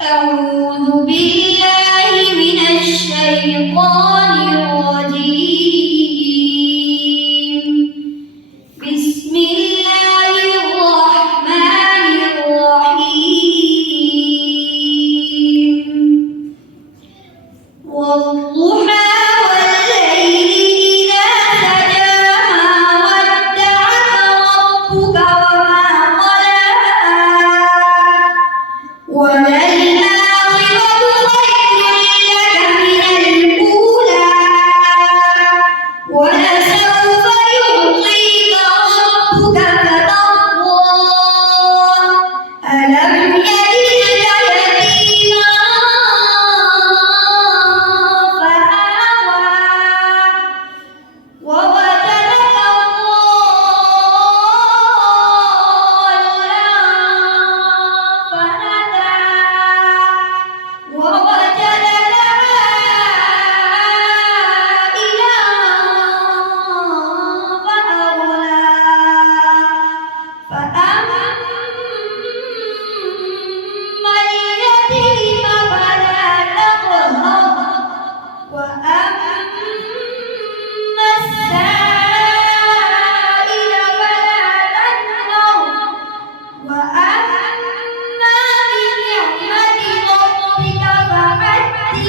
أعوذ بالله من الشيطان الرجيم بسم الله الرحمن الرحيم والضحى والليل إذا سجى ما ودعك ربك وما قلى وللآخرة خير لك من الأولى ولسوف يعطيك ربك فترضى ألم يجدك يتيما فآوى ووجدك ضالا فهدى ووجدك عائلا فأغنى فأما اليتيم فلا تقهر وأما السائل فلا تنهر وأما بنعمة ربك فحدث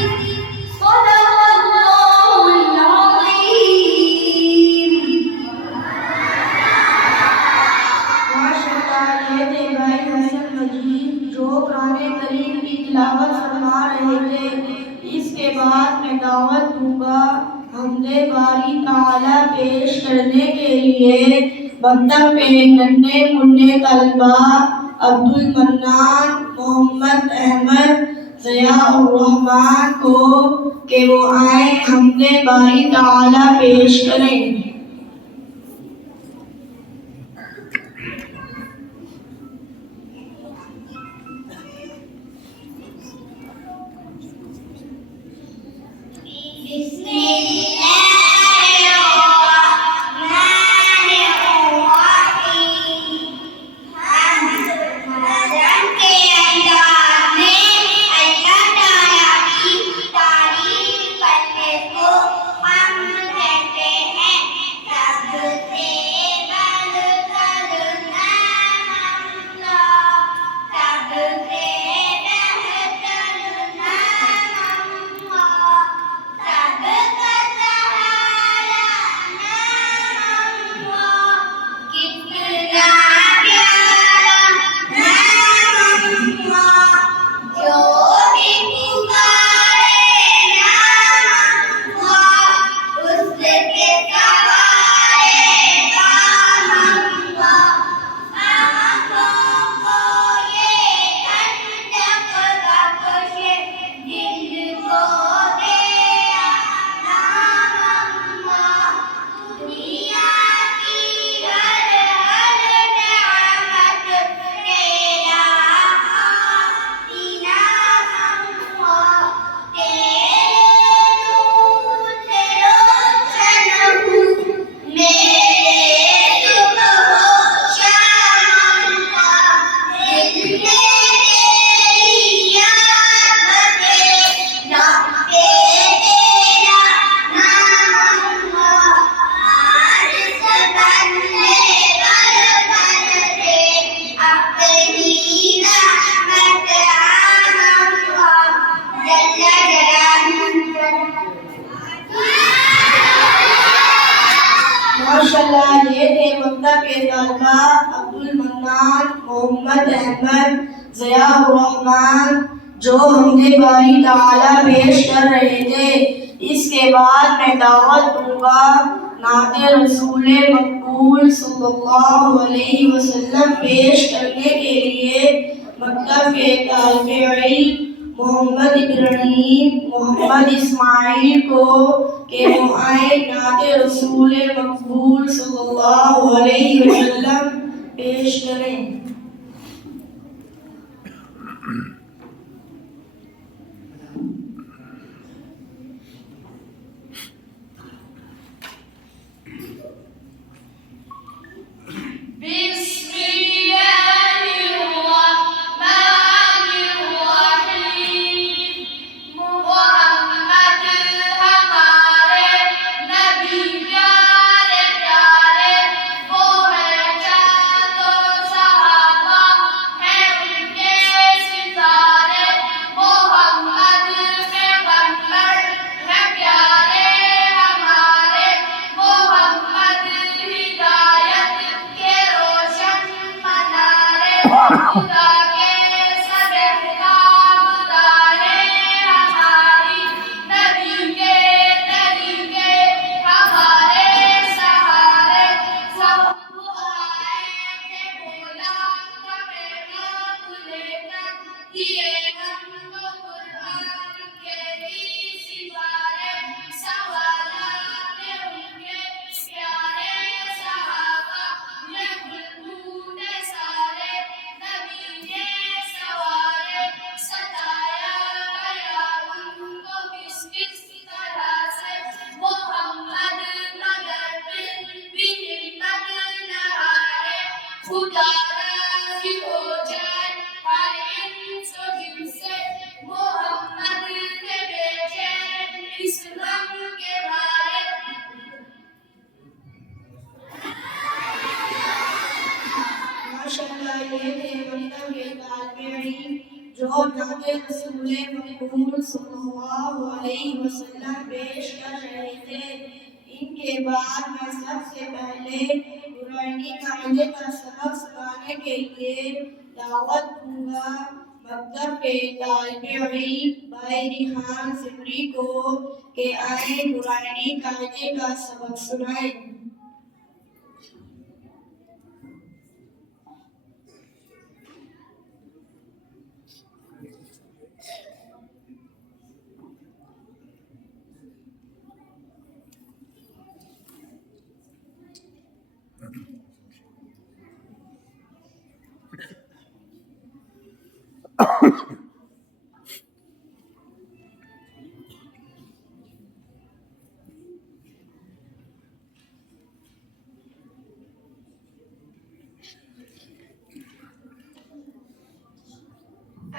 صدق الله العظيم ماشاءاللہ یہ تھے بھائی حسن مجید جو قرآن کریم کی تلاوت فرما رہے تھے۔ اس کے بعد میں دعوت دوں گا حمد باری تعالیٰ پیش کرنے کے لیے مکتب کے ننھے منھے طلبہ عبد المنان محمد احمد ضیاء الرحمان کو کہ وہ آئیں حمد باری تعالیٰ پیش کریں۔ بسم الله الرحمن الرحيم رمضان کے انداز میں اللہ تعالیٰ کی تعریف کرنے کو ہم کہتے ہیں۔ سب سے بڑھ کر نام اللہ، سب سے بہتر نام اللہ، سب کا سہارا نام اللہ، کتنا پیارا نام اللہ، جو بھی پکارے نام اللہ، اس کے سہارے نام اللہ، آنکھوں کو یہ ٹھنڈک بخشے، دل کو دیا نام اللہ، دنیا کی ہر ہر نعمت تیرا آتی نام اللہ، تیرے نور سے روشن ہوں میرے صبح و شام اللہ، دل میں تیری یاد بسے رکھتے تیرا نام اللہ، عارف بننے پر سے اپنی رحمت عام اللہ، جل جلالہ۔ ماشاءاللہ یہ تھے مکتب کے طلبہ عبد المنان محمد احمد ضیاء الرحمان جو حمد باری تعالیٰ پیش کر رہے تھے۔ اس کے بعد میں دعوت دوں گا نعت رسول مقبول صلی اللہ علیہ وسلم پیش کرنے کے لیے مکتب کے طالب علم محمد ابراہیم محمد اسماعیل کو کہ وہ آئیں نعت رسول مقبول صلی اللہ علیہ وسلم پیش کریں۔ بسم الله الرحمن الرحيم دیے ہم کو قرآن کے بھی سپارے سوالات ان کے پیارے صحابہ یہ گلگون سارے نبی نے سوارے ستایا گیا ان کو کس طرح سے محمد مگر بھی ہمت نہارے خدا راضی ہو جائے ہر انس و جن سے محمد نے بھیجے اس غم کے بارے ماشاءاللہ یہ تھے مکتب کے طالب علم جو نعت رسول مقبول صلی اللہ علیہ وسلم پیش کر رہے تھے۔ ان کے بعد میں سب سے پہلے قرآنی قاعدے کا سبق سکھانے کے لیے دعوت دوں گا مکتب کے طالب علم بھائی ریحان سمری کو کہ آئیں قرآنی قاعدے کا سبق سنائیں۔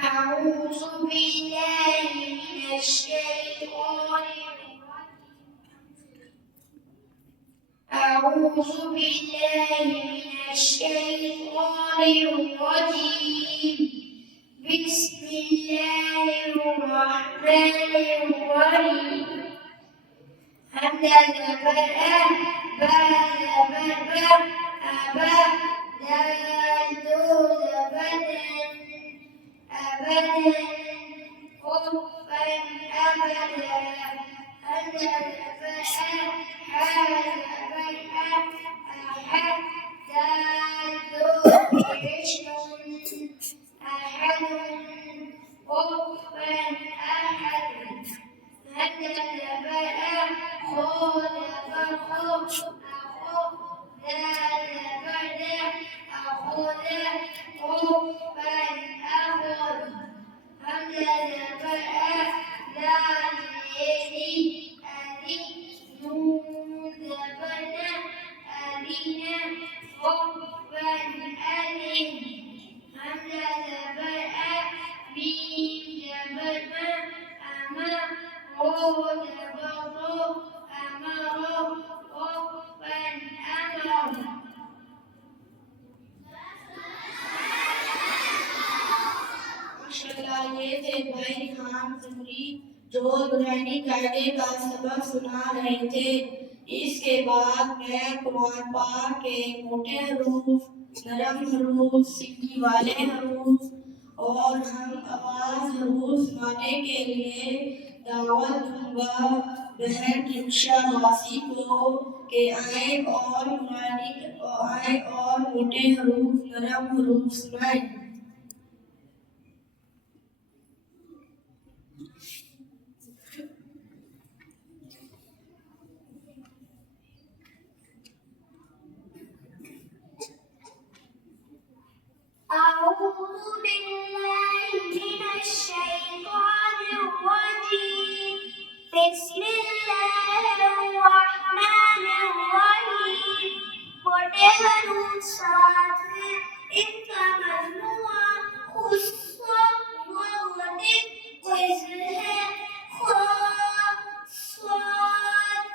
أعوذ بالله من الشيطان أعوذ بالله من الشيطان الرجيم بسم الله الرحمن الرحيم حمدا لله أبا دالو أبدا خفا أبدا أنا حال أحد دالو أحد خفا أحد هدى خول فخف أخف ذال بدا أخذ خفا أخذ هدى ذال يدي أذي نون بدا أذينا خفا أذن هدى ميم جبنا أما قول بضو أمر خفا أمر ماشاءاللہ یہ تھے بھائی ریحان سمری جو قرآنی قاعدے کا سبق سنا رہے تھے۔ اس کے بعد میں قرآن پاک کے موٹے حروف، نرم حروف، سکھی والے حروف اور ہم آواز حروف سنانے کے لیے دعوت دوں گا بہن رکشا واسی کو کہ آئیں اور موٹے حروف، نرم حروف سنائیں۔ أعوذ بالله من الشيطان الرجيم بسم الله الرحمن الرحيم موٹے حروف ساتھ ہیں ان کا مجموعہ خص وغدق قزل ہے خا صاد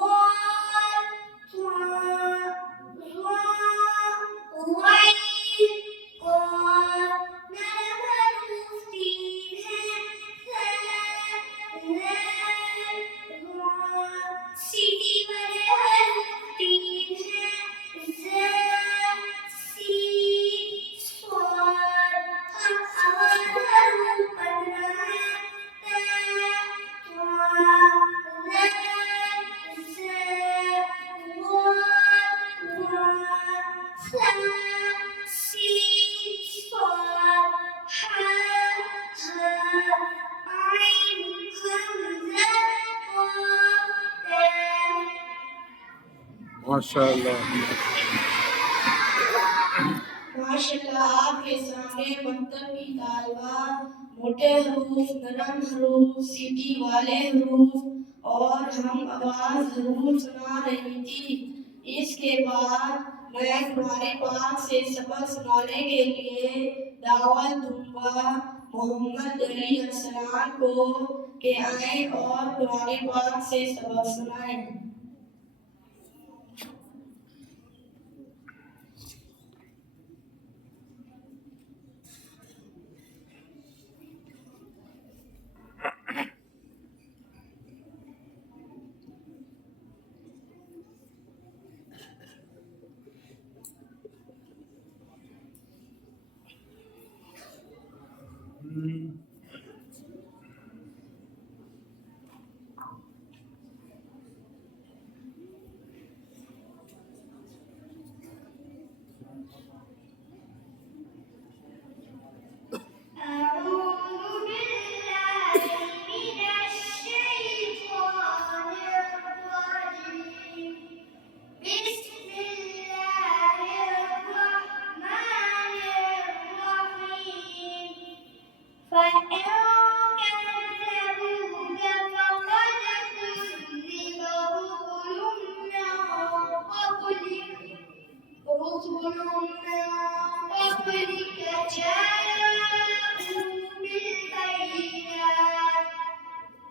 وال طا ظا غين عين همزة قاف. ماشاء اللہ. ماشاءاللہ آپ کے سامنے مکتب کی طالبہ موٹے حروف، نرم حروف، سیٹی والے حروف اور ہم آواز حروف سنا رہی تھی. اس کے بعد میں قرآن پاک سے سبق سنانے کے لیے دعوت دوں گا محمد علی حسنان کو کہ آئیں اور قرآن پاک سے سبق سنائیں.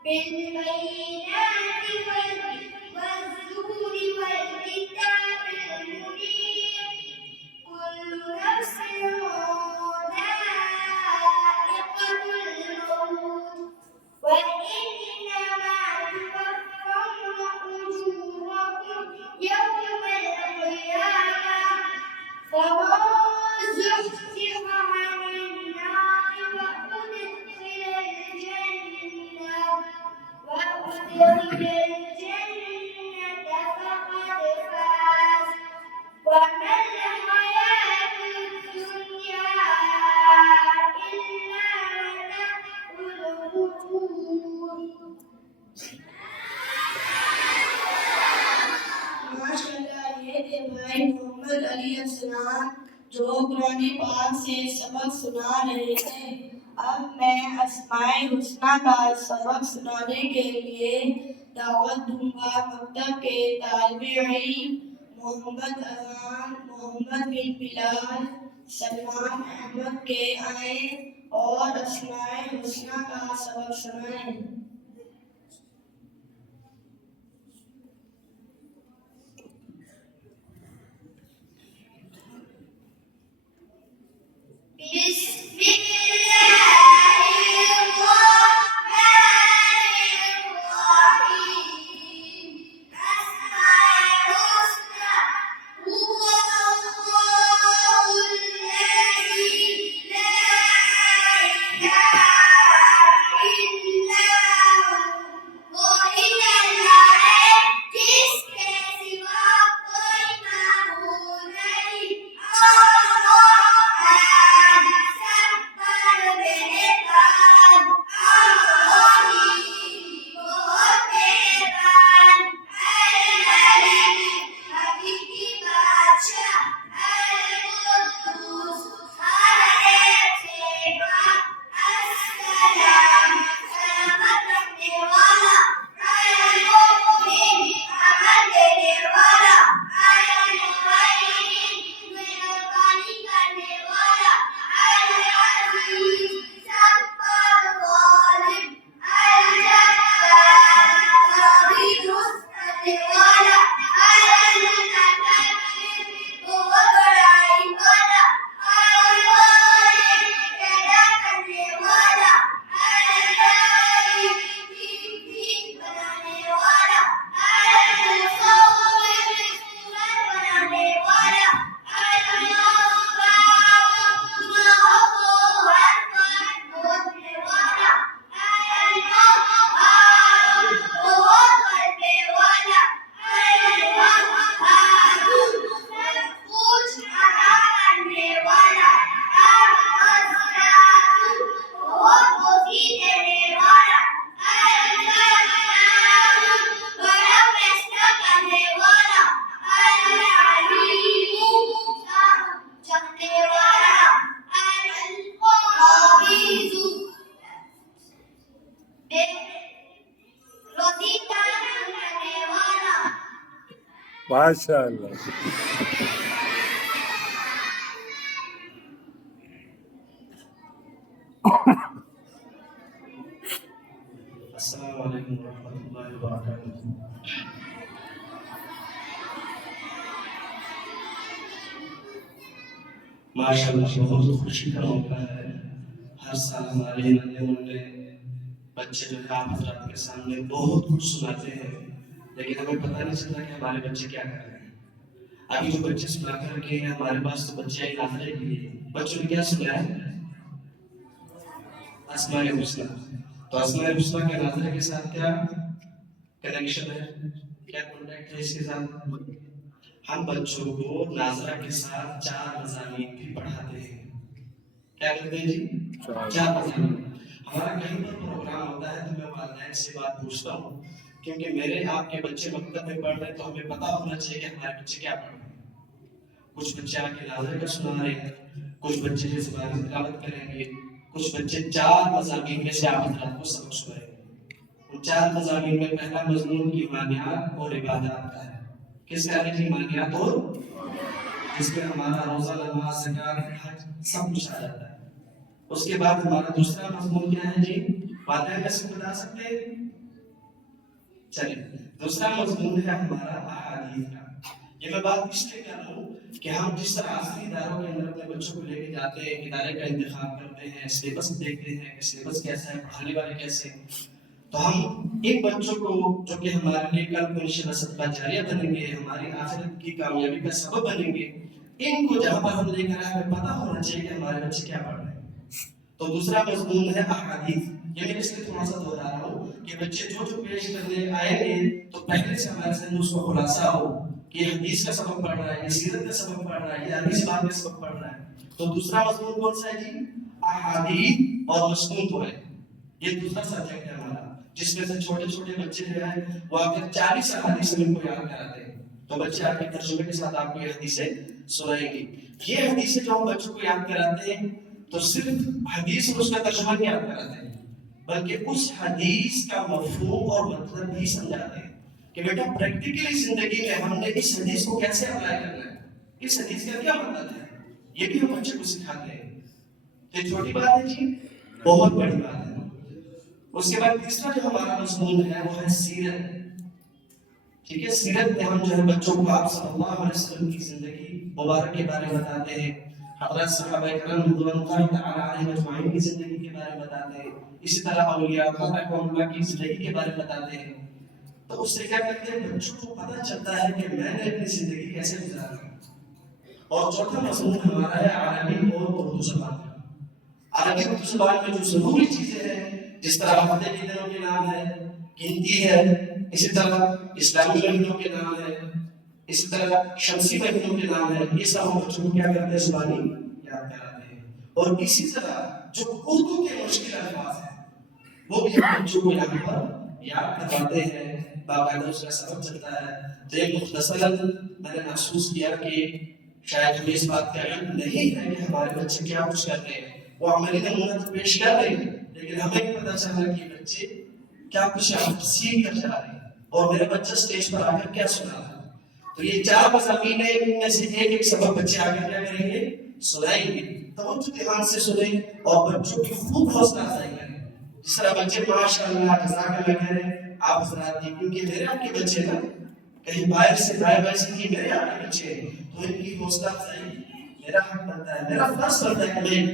بالبينات والزبر والكتاب المنير كل نفس ذائقة الموت وإنما توفون أجوركم يوم القيامة فمن زحزح عن النار وأدخل الجنة فقد فاز وما الحياة الدنيا إلا متاع الغرور. ماشاءاللہ یہ تھے بھائی محمد علی حسنان جو قرآن پاک سے سبق سنا رہے تھے. اب میں اسماء الحسنہ کا سبق سنانے کے لیے دعوت دوں گا مکتب کے طالب علم محمد اذان، محمد بن بلال، سلمان احمد کے آئیں اور اسماء الحسنہ کا سبق سنائیں. بسم الله الرحمن الرحيم. أسماء الحسنى هو الله الذي لا إله إلا ماشاء اللہ. السلام علیکم ورحمۃ اللہ وبرکاتہ. ماشاء اللہ بہت خوشی کا موقع ہے. ہر سال ہمارے ننے مننے بچے جو ہے آپ حضرات کے سامنے بہت کچھ سناتے ہیں، لیکن ہمیں پتہ نہیں چلتا کہ ہمارے بچے کیا کر رہے ہیں. ابھی جو بچے سنا کر کے ہیں ہمارے پاس تو بچے ہی نازلے کے لیے بچوں نے کیا سنا ہے؟ اسماء الحسنی. تو اسماء الحسنی کے نازلے کے ساتھ کیا کنیکشن ہے، کیا کانٹیکٹ ہے اس کے ساتھ؟ ہم بچوں کو ناظرہ کے ساتھ 4 مضامین بھی پڑھاتے ہیں. کیا کرتے ہیں جی؟ 4 مضامین. ہمارا کہیں پر پروگرام ہوتا ہے تو میں والدین سے بات پوچھتا ہوں، کیونکہ میرے آپ کے بچے مکتب میں پڑھ رہے ہیں تو ہمیں پتہ ہونا چاہیے کہ ہمارے بچے کیا پڑھ رہے ہیں. کچھ بچے آ کے ناظرہ کا سنا رہے ہیں، کچھ بچے جو زبانی تلاوت کریں گے، کچھ بچے 4 مضامین میں سے آپ حضرات کو سبق سنائیں گے. ان 4 مضامین میں پہلا مضمون ایمانیات اور عبادات کا ہے. کس کا ہے؟ ایمانیات اور جس میں ہمارا روزہ، نماز، زکات، حج سب کچھ آ جاتا ہے. اس کے بعد ہمارا دوسرا مضمون کیا ہے جی؟ والدین کیسے بتا سکتے ہیں؟ چلیے دوسرا مضمون ہے ہمارا احادیث کا. یہ میں بات اس لیے کر رہا ہوں کہ ہم جس طرح عصری اداروں کے اندر اپنے بچوں کو لے کے جاتے ہیں، ادارے کا انتخاب کرتے ہیں، سلیبس دیکھتے ہیں کہ سلیبس کیسا ہے، پڑھانے والے کیسے ہیں، تو ہم ان بچوں کو جو کہ ہمارے لیے کل کو انشاءاللہ صدقہ جاریہ بنیں گے، ہماری آخرت کی کامیابی کا سبب بنیں گے، ان کو جہاں پر ہم لے کر آئے ہمیں پتہ ہونا چاہیے کہ ہمارے بچے کیا پڑھ رہے ہیں. تو دوسرا مضمون ہے احادیث. یہ میں اس لیے تھوڑا سا دوہرا رہا ہوں کہ بچے جو پیش کرنے آئیں گے تو پہلے سے ہمارے ذہن میں اس کو خلاصہ ہو کہ یہ حدیث کا سبق پڑھ رہا ہے، یہ سیرت کا سبق پڑھ رہا ہے، یہ حدیث باب کا سبق پڑھ رہا ہے. تو دوسرا مضمون کون سا ہے جی؟ احادیث اور مصنون کو ہے. یہ دوسرا سبجیکٹ ہے ہمارا، جس میں سے چھوٹے چھوٹے بچے جو ہیں وہ آ کر 40 احادیث ان کو یاد کراتے ہیں. تو بچے آپ کے ترجمے کے ساتھ آپ کو یہ حدیثیں سنائیں گے. یہ حدیثیں جو ہم بچوں کو یاد کراتے ہیں تو صرف حدیث اور اس کا ترجمہ نہیں یاد کراتے ہیں، بلکہ اس حدیث کا مفہوم اور مطلب بھی سمجھاتے ہیں کہ بیٹا پریکٹیکلی زندگی میں ہم نے اس حدیث کو کیسے اپلائی کرنا ہے، اس حدیث کا کیا مطلب ہے، یہ بھی ہم بچے کو سکھاتے ہیں. تو یہ چھوٹی بات ہے جی، بہت بڑی بات ہے. اس کے بعد تیسرا جو ہمارا مضمون ہے وہ ہے سیرت. ٹھیک ہے، سیرت میں ہم جو ہے بچوں کو آپ صلی اللہ علیہ وسلم کی زندگی مبارک کے بارے میں بتاتے ہیں، حضرت صحابہ کرام رضوان اللہ تعالی علیہم اجمعین کی زندگی کے بارے میں بتاتے ہیں، اسی طرح اولیاء اللہ کی زندگی کے بارے میں بتاتے ہیں. تو اس سے کیا کرتے ہیں بچوں کو پتہ چلتا ہے کہ میں نے اپنی زندگی کیسے گزاری. اور چوتھا مضمون ہمارا ہے عربی اور اردو زبان کا. عربی اور اردو زبان میں جو ضروری چیزیں ہیں، جس طرح ہفتے کے دنوں کے نام ہے، گنتی ہے، اسی طرح اسلامی مہینوں کے نام ہے، اسی طرح شمسی مہینوں کے نام ہے، یہ سب ہم بچوں کو کیا کرتے ہیں زبانی یاد کراتے ہیں. اور اسی طرح جو اردو کے مشکل الفاظ ہیں وہ بھی ہم بچوں کو یہاں پر یاد کرواتے ہیں، باقاعدہ اس کا سبق چلتا ہے. تو یہ مختصراً میں نے محسوس کیا کہ شاید ہمیں اس بات کا علم نہیں ہے کہ ہمارے بچے کیا کچھ کر رہے ہیں. وہ عملی نمونہ تو پیش کر رہے ہیں لیکن ہمیں بھی پتہ چلا کہ بچے کیا کچھ سیکھ کر جا رہے ہیں اور میرا بچہ اسٹیج پر آ کر کیا سنا رہا ہے. تو یہ 4 مضامین ہیں، ان میں سے ایک ایک سبق بچے آ کر کیا کریں گے، سنائیں گے. توجہ دھیان سے سنیں اور بچوں کی خوب حوصلہ افزائی کریں. جس طرح بچے ماشاءاللہ جزاک اللہ کہہ رہے ہیں آپ حضرات کی، کیونکہ میرے آپ کے بچے نا کہیں باہر سے دائیں بائیں سے نہیں، میرے آپ کے بچے ہیں، تو ان کی حوصلہ افزائی میرا حق بنتا ہے، میرا فرض بنتا ہے کہ میں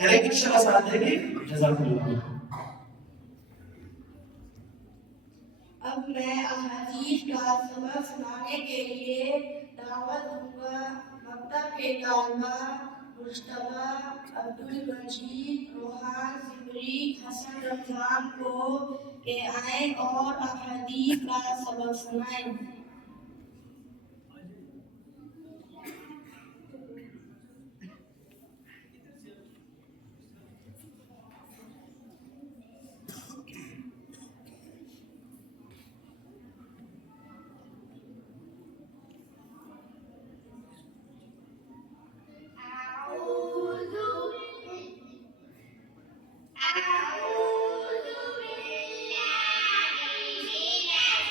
کریں گے انشاءاللہ ساتھ دیں گے. جزاک اللہ. اب میں احادیث کا سبق سنانے کے لیے دعوت دوں گا مکتب کے طالبہ مشتبہ، عبد المجید، روحان، زمری، حسن رمضان کو کہ آئیں اور احادیث کا سبق سنائیں. أعوذ بالله من الشيطان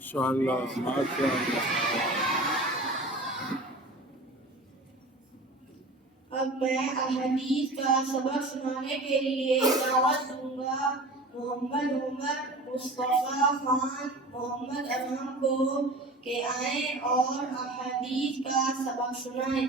MashaAllah, MashaAllah. اب میں احادیث کا سبق سنانے کے لیے دعوت دوں گا محمد عمر مصطفیٰ خان محمد ارحم کو کہ آئیں اور احادیث کا سبق سنائیں۔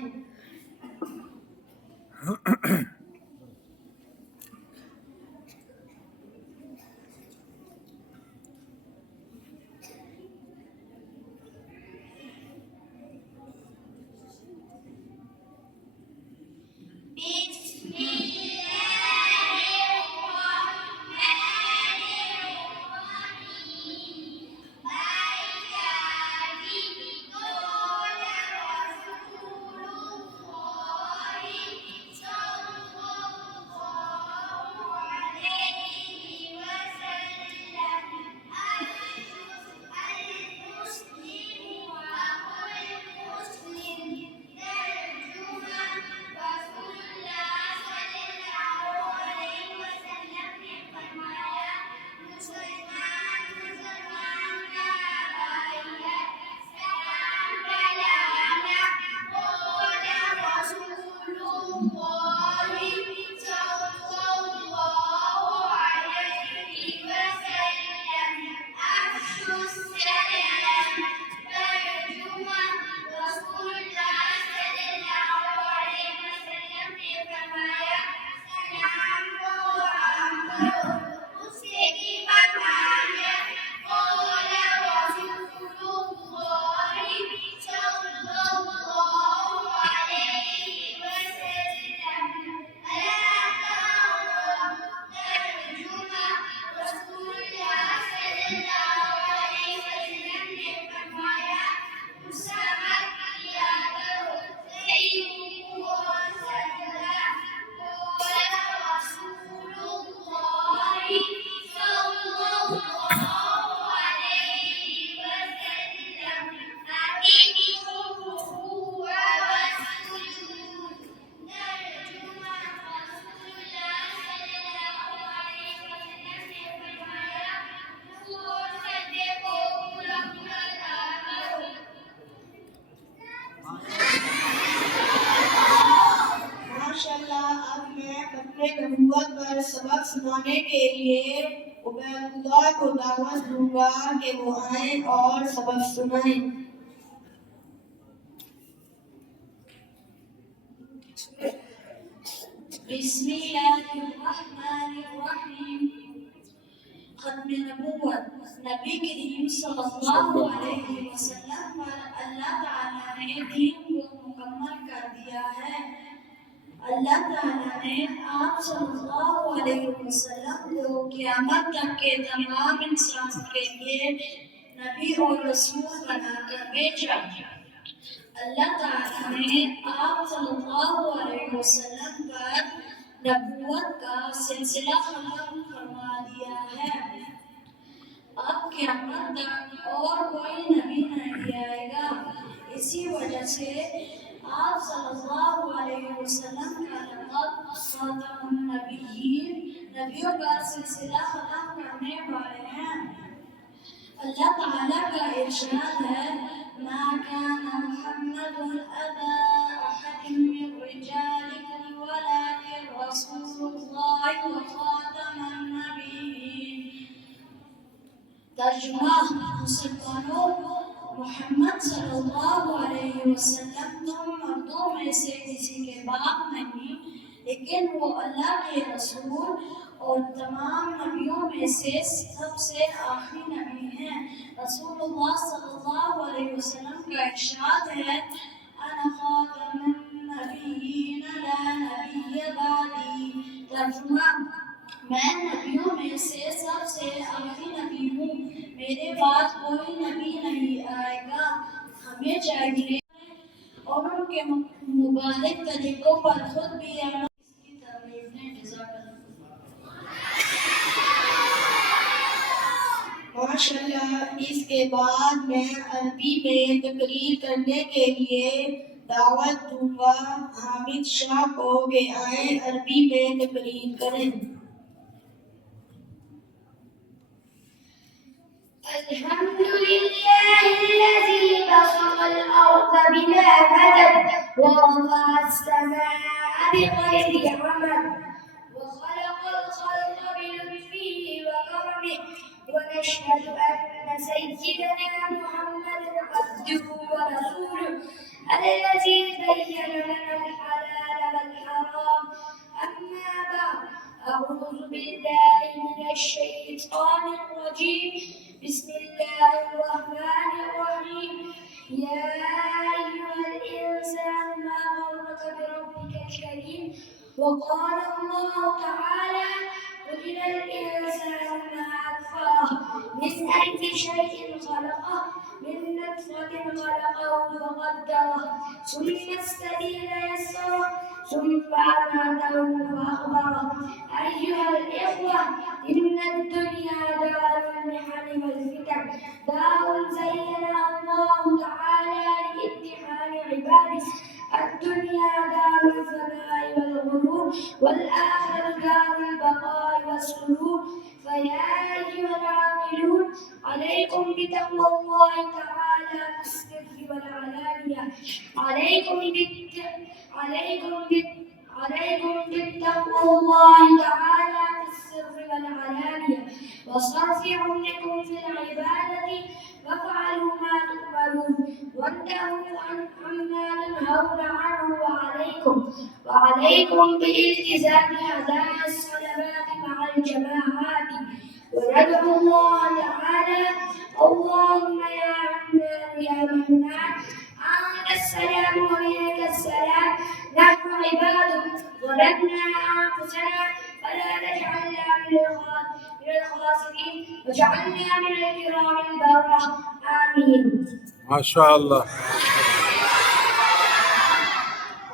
نبوت پر سبق سنانے کے لیے عبید اللہ کو دعوت دوں گا کہ وہ آئیں اور سبق سنائیں۔ بسم اللہ الرحمن الرحیم۔ ختم نبوت نبی کریم صلی اللہ علیہ وسلم پر اللہ تعالیٰ نے دین کو مکمل کر دیا ہے۔ اللہ تعالیٰ نے آپ صلی اللہ علیہ وسلم کو قیامت تک کے تمام انسانوں کے لیے نبی اور رسول بنا کر بھیجا۔ اللہ تعالیٰ نے آپ صلی اللہ علیہ وسلم پر نبوت کا سلسلہ ختم فرما دیا ہے۔ اب قیامت تک اور کوئی نبی نہیں آئے گا۔ اسی وجہ سے آپ صلی اللہ علیہ وسلم کا لقب خاتم النبیین، نبیوں کا سلسلہ ختم کرنے والے ہیں۔ اللہ تعالیٰ کا ارشاد ہے ما كان محمد أبا أحد من رجالكم ولكن ترجمہ مسلمانوں، محمد صلی اللہ علیہ وسلم تم مردوں میں سے کسی کے باپ نہیں، لیکن وہ اللہ کے رسول اور تمام نبیوں میں سے سب سے آخری نبی ہیں۔ رسول اللہ صلی اللہ علیہ وسلم کا ارشاد ہے، انا خاتم النبیین لا نبی بعدی۔ ترجمہ، میں نبیوں میں سے سب سے آخری نبی ہوں، میرے بعد کوئی نبی نہیں آئے گا۔ ہمیں چاہیے اور ان کے مبارک طریقوں پر خود بھی عمل اس کی ترغیب دیں۔ جزاک اللہ۔ ماشاءاللہ، اس کے بعد میں عربی میں تقریر کرنے کے لیے دعوت دوں گا حامد شاہ کو کہ آئیں عربی میں تقریر کریں۔ الحمد لله الذي بسط الأرض بلا مدد ورفع السماء بغير عمد وخلق الخلق بلطفه وكرمه ونشهد أن سيدنا محمدا عبده ورسوله الذي بين لنا الحلال والحرام. أما بعد، أعوذ بالله من الشيطان الرجيم. بسم الله الرحمن الرحيم. يا أيها الإنسان ما غرك بربك الكريم. وقال الله تعالى: قتل الإنسان ما أكفره من أي شيء خلقه من نطفة خلقه فقدره ثم السبيل يسره ثم أماته فأقبره. أيها الإخوة، إن الدنيا دار المحن والفتن، دار زينها الله تعالى لامتحان عباده. الدنيا دار الفناء والغرور، والآخرة دار البقاء والسرور. فيا أيها العاقلون، عليكم بتقوى الله تعالى في السر والعلانية. عليكم بتقوى الله تعالى في السر والعلانية، وصرف عمركم في العبادة، وافعلوا ما تؤمرون وانتهوا عما تنهون عنه. وعليكم بالتزام أداء الصلوات مع الجماعات، وندعو الله تعالى: اللهم يا حنان يا منان، أنت السلام ومنك السلام، نحن عبادك ظلمنا أنفسنا فلا تجعلنا من الخاسرين واجعلنا من الكرام البررة. آمين. MashaAllah.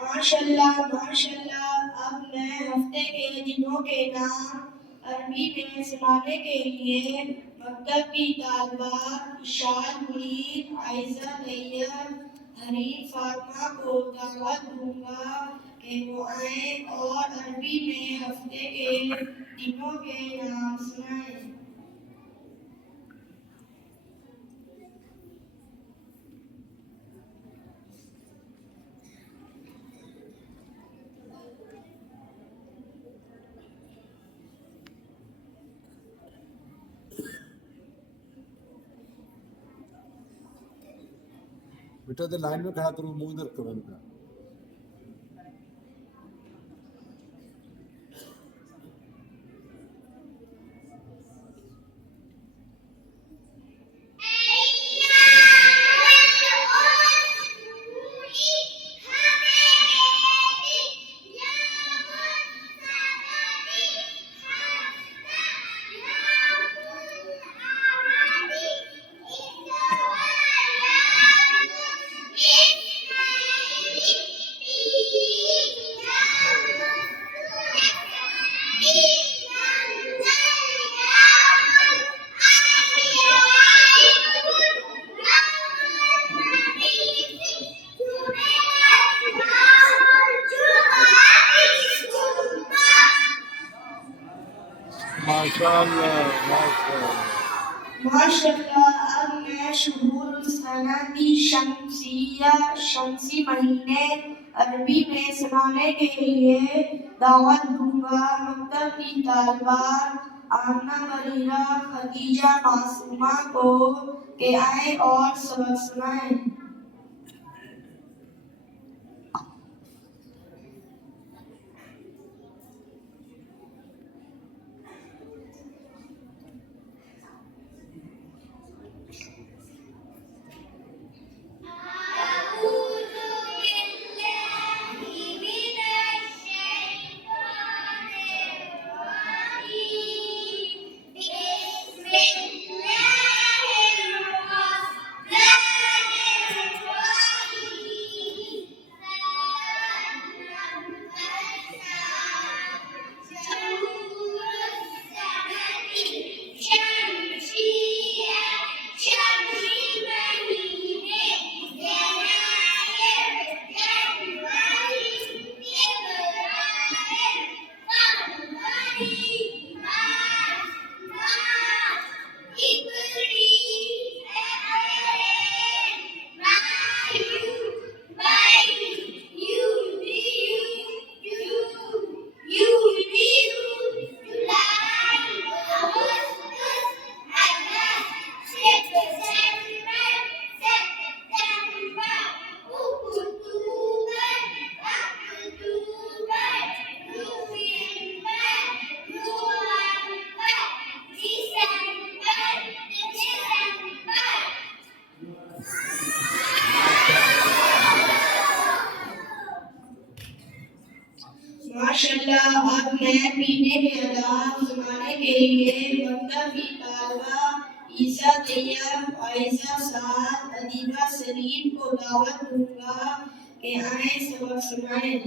ماشاءاللہ ماشاءاللہ۔ اب میں ہفتے کے دنوں کے نام عربی میں سنانے کے لیے مکتب کی طالبات اشاد منیر، عائزہ طیب، حریم فاطمہ کو دعوت دوں گا کہ وہ آئیں اور عربی میں ہفتے کے دنوں کے نام سنائیں۔ بیٹا تو لائن میں کھڑا کرو، منہ ادھر کرو ان کا۔ MashaAllah. ماشاءاللہ، اب میں شہور السنہ شمسی مہینے عربی میں سنانے کے لیے دعوت دوں گا مکتب کی طالبات آمنہ بریرہ خدیجہ معصومہ کو کہ آئیں اور سبق سنائیں۔ ماشاءاللہ اب میں پینے کے آداب سنانے کے لیے مکتب کی طالبہ عیسیٰ طیب، عائزہ سعد، ادیبہ سلیم کو دعوت دوں گا کہ آئیں سبق سنائیں۔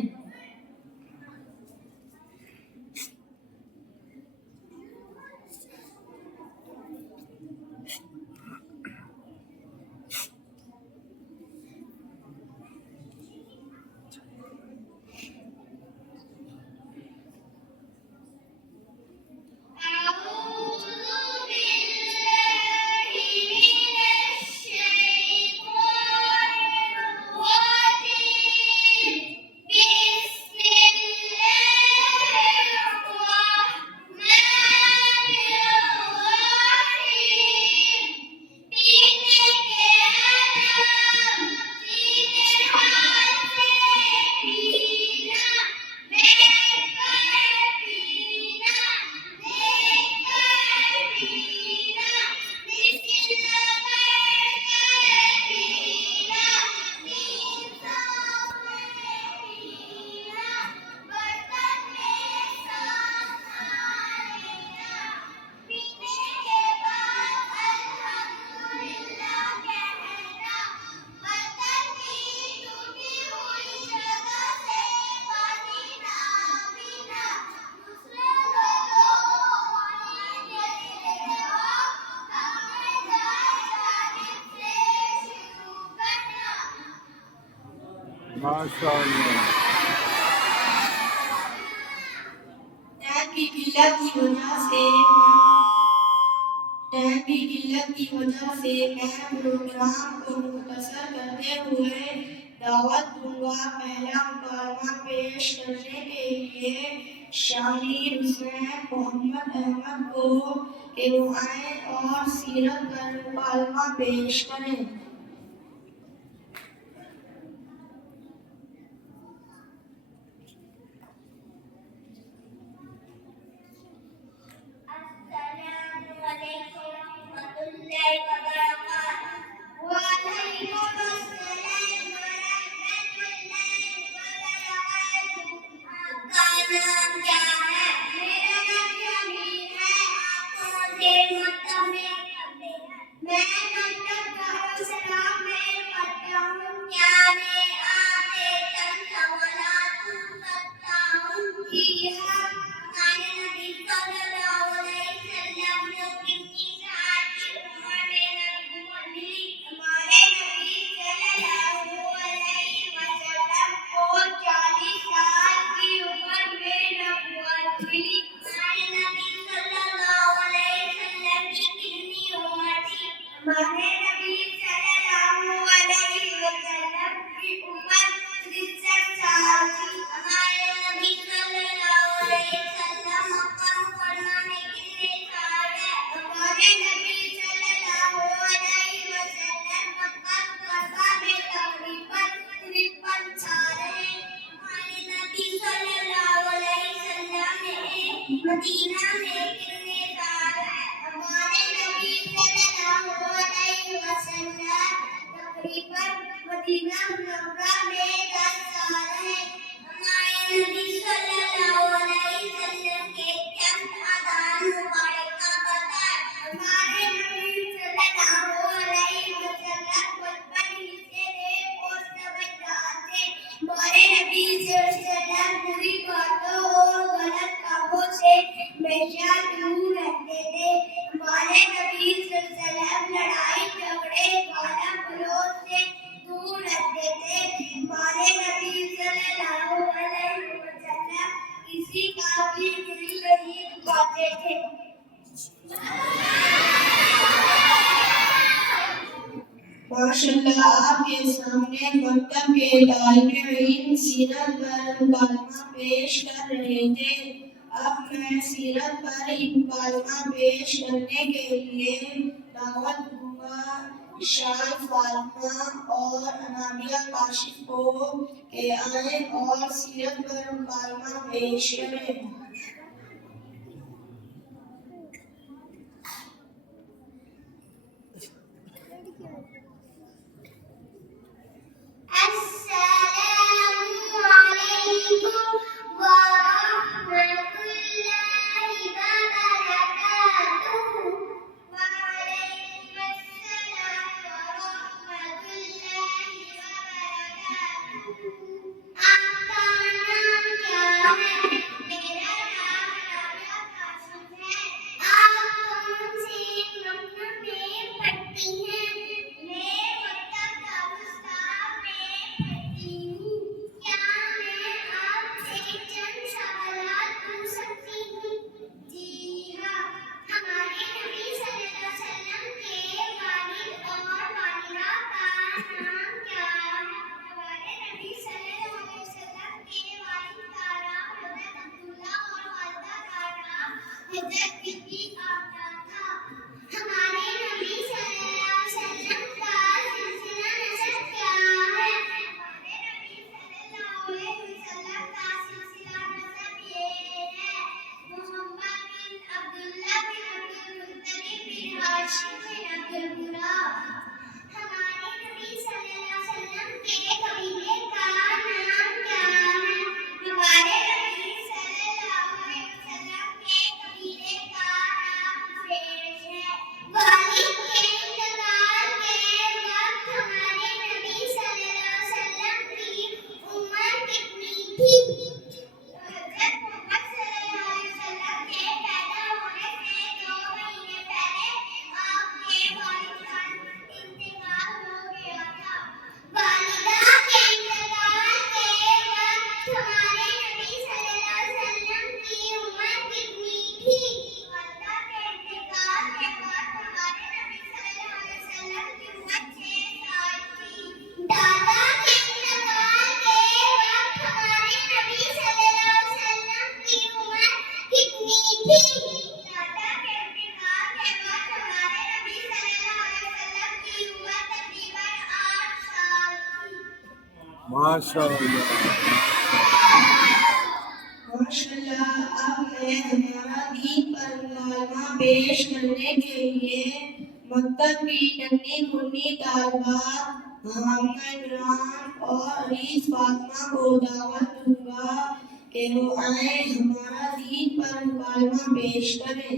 ماشاءاللہ۔ ٹائم کی قلت کی وجہ سے میں پروگرام کو مختصر کرتے ہوئے دعوت دوں گا پہلا مکالمہ پیش کرنے کے لیے شامل حسین محمد احمد کو کہ وہ آئیں اور سیرت پر مکالمہ پیش کریں۔ نبی صلی اللہ علیہ وسلم مکہ مکرمہ میں تقریباً 53 سال ہیں. ہمارے نبی صلی اللہ علیہ وسلم نے مدینہ میں کتنے سال ہیں؟ ہمارے نبی صلی اللہ علیہ وسلم تقریباً مدینہ منورہ میں 10 سال ہیں. ہمارے نبی صلی اللہ علیہ وسلم کے چند اذان مبارکہ بتائیں. ہمارے نبی صلی اللہ علیہ وسلم بچپن ہی سے نیک اور سمجھدار تھے. ہمارے نبی صلی اللہ علیہ وسلم بری باتوں اور غلط کاموں سے ہمیشہ دور رہتے تھے. ہمارے نبی صلی اللہ علیہ وسلم لڑائی جھگڑے گالا گلوچ سے دور رہتے تھے. ہمارے نبی صلی اللہ علیہ وسلم کسی کا بھی دل نہیں دکھاتے تھے. ماشاءاللہ آپ کے سامنے مکتب کے طالب علم سیرت پر مکالمہ پیش کر رہے تھے. اب میں سیرت پر مکالمہ پیش کرنے کے لیے دعوت دوں گا اشارت فاطمہ اور انامیہ کاشف کو کہ آئیں اور سیرت پر مکالمہ پیش کریں. السلام علیکم ورحمۃ اللہ وبرکاتہ. وعلیکم السلام ورحمۃ اللہ وبرکاتہ. آپ کا نام کیا ہے؟ میرا نام انامیہ کاشف ہے. آپ کون سے مکتب میں پڑھتی ہیں؟ میں مکتب دارالاسلام میں پڑھتی ہوں. کیا میں آپ سے چند سوالات پوچھ سکتی ہوں؟ جی ہاں. ہمارے نبی صلی اللہ علیہ وسلم کے والد اور والدہ کا نام کیا ہے؟ ہمارے نبی صلی اللہ علیہ وسلم کے والد کا نام حضرت عبداللہ اور والدہ کا نام حضرت بی بی آمنہ تھا. ہمارے نبی صلی اللہ علیہ وسلم کا سلسلہ نسب کیا ہے؟ ہمارے نبی صلی اللہ علیہ وسلم کا سلسلہ نسب یہ ہے: محمد بن عبداللہ بن عبدالمطلب بن ہاشم بن عبدالمناف. ہمارے نبی صلی اللہ علیہ وسلم کے قبیلے کا نام کیا ہے؟ ہمارے نبی صلی اللہ علیہ وسلم کے قبیلے کا نام قریش ہے. والد کے انتقال کے وقت ہمارے نبی صلی اللہ علیہ وسلم کی عمر کتنی تھی؟ حضرت محمد صلی اللہ علیہ وسلم کے پیدا ہونے سے 2 مہینے پہلے آپ کے والد کا انتقال ہو گیا تھا. والدہ کے انتقال کے وقت ہمارے نبی صلی اللہ علیہ وسلم کی عمر کتنی تھی؟ والدہ کے انتقال کے وقت ہمارے نبی صلی اللہ علیہ وسلم کی عمر 6 سال تھی. دادا کے انتقال کے وقت ہمارے نبی صلی اللہ علیہ وسلم کی عمر کتنی تھی؟ دادا کے انتقال کے وقت ہمارے نبی صلی اللہ علیہ وسلم کی عمر تقریباً 8 سال تھی. ماشاءاللہ. ماشاءاللہ اب میں ہمارا دین پر مکالمہ پیش کرنے کے لیے مکتب کی ننھی منھی طالبات محمد عمران اور عریض فاطمہ کو دعوت دوں گا کہ وہ آئیں ہمارا دین پر مکالمہ پیش کریں.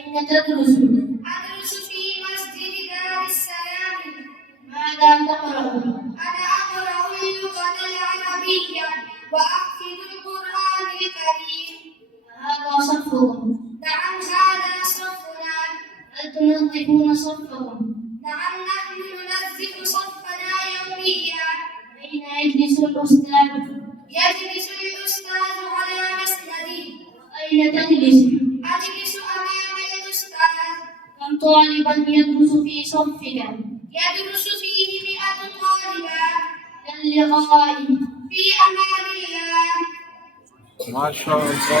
أين تدرس؟ أدرس في مسجد دار السلام. ماذا تقرأ؟ أنا أقرأ اللغة العربية وأحفظ القرآن الكريم. صفهم؟ نعم هذا صفنا. هل تنظفون صفكم؟ نعم نحن ننظف صفنا يوميا. أين يجلس الأستاذ؟ يجلس الأستاذ على مسنده. أين تجلس؟ أجلس أمام الأستاذ. كم طالبا يدرس في صفك؟ يدرس فيه 100 طالبا. إلى اللقاء. في أمان الله. ما شاء الله.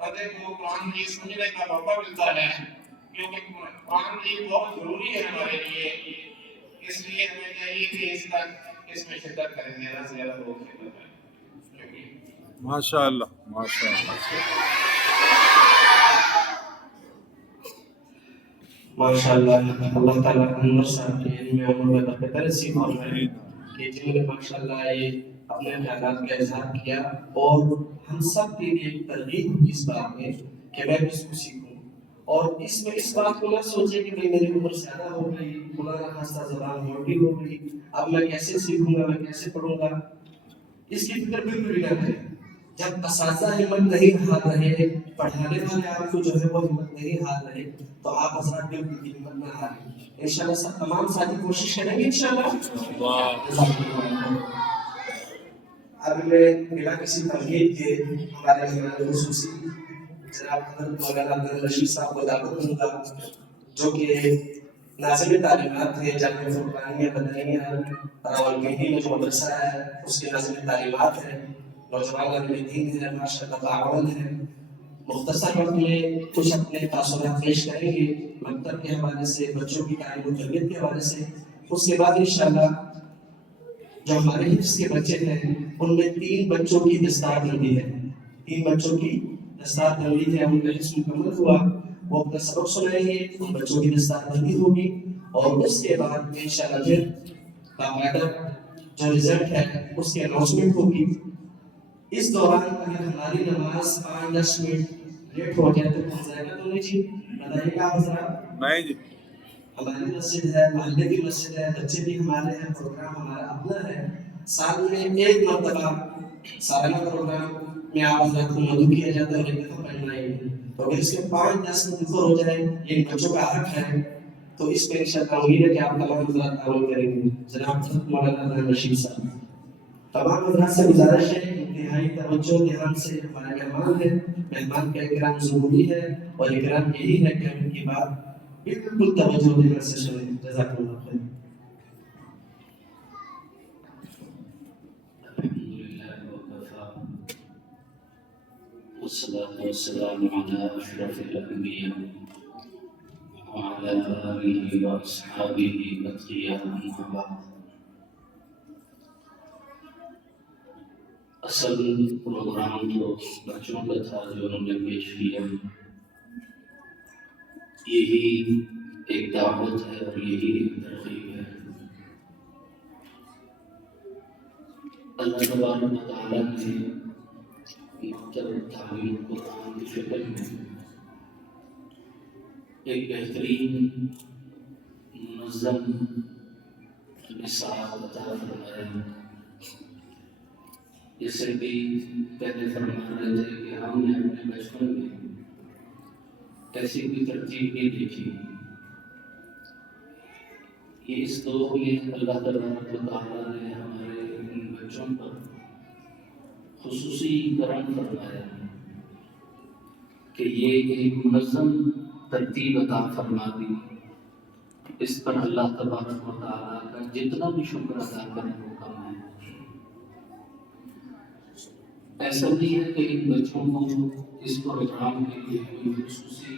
بندے کو قرآن کی سمجھنے کا موقع ملتا ہے، کیونکہ قرآن کی بہت ضروری ہے ہمارے لیے، اس لیے ہمیں چاہیے کہ اس میں شرکت کریں، زیادہ سے زیادہ لوگ شرکت کریں۔ ماشاء اللہ ماشاء اللہ۔ ماشاءاللہ اللہ تعالیٰ انور صاحب کے علم میں عمر میں برکت نصیب فرمائے کہ جنہوں نے ماشاءاللہ یہ اپنے خیالات کا اظہار کیا، اور ہم سب کے لیے ایک ترغیب ہوئی اس بات میں کہ میں بھی اس کو سیکھوں، اور اس میں اس بات کو نہ سوچے کہ بھئی میری عمر زیادہ ہو گئی، خدا نہ خواستہ زبان موٹی ہو گئی، اب میں کیسے سیکھوں گا، میں کیسے پڑھوں گا، اس کی فکر بالکل بھی نہ کریں۔ جب اساتذہ ہمت نہیں ہار رہے، پڑھانے والے آپ کو جو ہے وہ ہمت نہیں ہار رہے، تو آپ حضرات بالکل بھی ہمت نہ ہاریں۔ انشاءاللہ سب تمام ساتھی کوشش کریں گے انشاءاللہ۔ اب میں بلا کسی تمہید کے ہمارے مہمان خصوصی جناب حضرت مولانا عبد الرشید صاحب کو دعوت دوں گا، جو کہ ناظم تعلیمات ہیں جامعہ فرقانیہ مدنیہ راولپنڈی میں جو مدرسہ ہے اس کے ناظم تعلیمات ہیں، نوجوان عالم دین ہے، ماشاءاللہ تعاون ہے۔ مختصر وقت میں کچھ اپنے تاثرات پیش کریں گے مکتب کے حوالے سے، بچوں کی تعلیم و تربیت کے حوالے سے، اس کے بعد انشاءاللہ جو ہمارے حفظ کے بچے ہیں ان میں 3 بچوں کی دستار بندی ہے، 3 بچوں کی دستار بندی ہے، ان کا حفظ مکمل ہوا، وہ اپنا سبق سنائیں گے، ان بچوں کی دستار بندی ہوگی، اور اس کے بعد انشاءاللہ پھر باقاعدہ جو رزلٹ ہے اس کی اناؤنسمنٹ ہوگی۔ اس دوران اگر ہماری نماز 5-10 منٹ لیٹ ہو جائے تو ہو جائے گا، تو نہیں جی بتائیے گا حضرات؟ نہیں جی، ہماری مسجد ہے، محلے کی مسجد ہے، بچے بھی ہمارے ہیں، پروگرام ہمارا اپنا ہے، سال میں ایک مرتبہ سالانہ پروگرام میں آپ حضرات کو مدعو کیا جاتا ہے اور ایک دفعہ پڑھنا ہے، تو اگر اس کے 5-10 منٹ اوپر ہو جائے یہ بچوں کا حق ہے، تو اس پہ انشاءاللہ امید ہے کہ آپ تمام حضرات تعاون کریں گے۔ جناب مولانا عبد الرشید صاحب، تمام حضرات سے گزارش ہے انتہائی توجہ دھیان سے ہمارے مہمان ہیں، مہمان کا اکرام ضروری ہے، اور اکرام یہی ہے کہ ان کی بات بالکل توجہ دھیان سے سنیں۔ جزاک اللہ خیر۔ والصلاة والسلام على أشرف الأنبياء وعلى آله وأصحابه الأتقياء، أما بعد۔ اصل پروگرام تو بچوں کا تھا جو انہوں نے پیش کیا، یہی ایک دعوت ہے اور یہی ایک ترغیب ہے۔ اللہ تبارک و تعالیٰ نے مکتب تعلیم قرآن کی شکل میں ایک بہترین منظم نصاب عطا فرمایا، جسے بھی پہلے فرما رہے تھے کہ ہم نے اپنے بچپن میں ایسی کوئی ترتیب نہیں دیکھی۔ یہ اس دور میں اللہ تبارک و تعالیٰ نے ہمارے ان بچوں پر خصوصی کرم فرمایا کہ یہ ایک منظم ترتیب عطا فرما دی۔ اس پر اللہ تبارک و تعالیٰ کا جتنا بھی شکر ادا کریں وہ کم ہے۔ ایسا نہیں ہے کہ ان بچوں کو اس پروگرام کے لیے کوئی خصوصی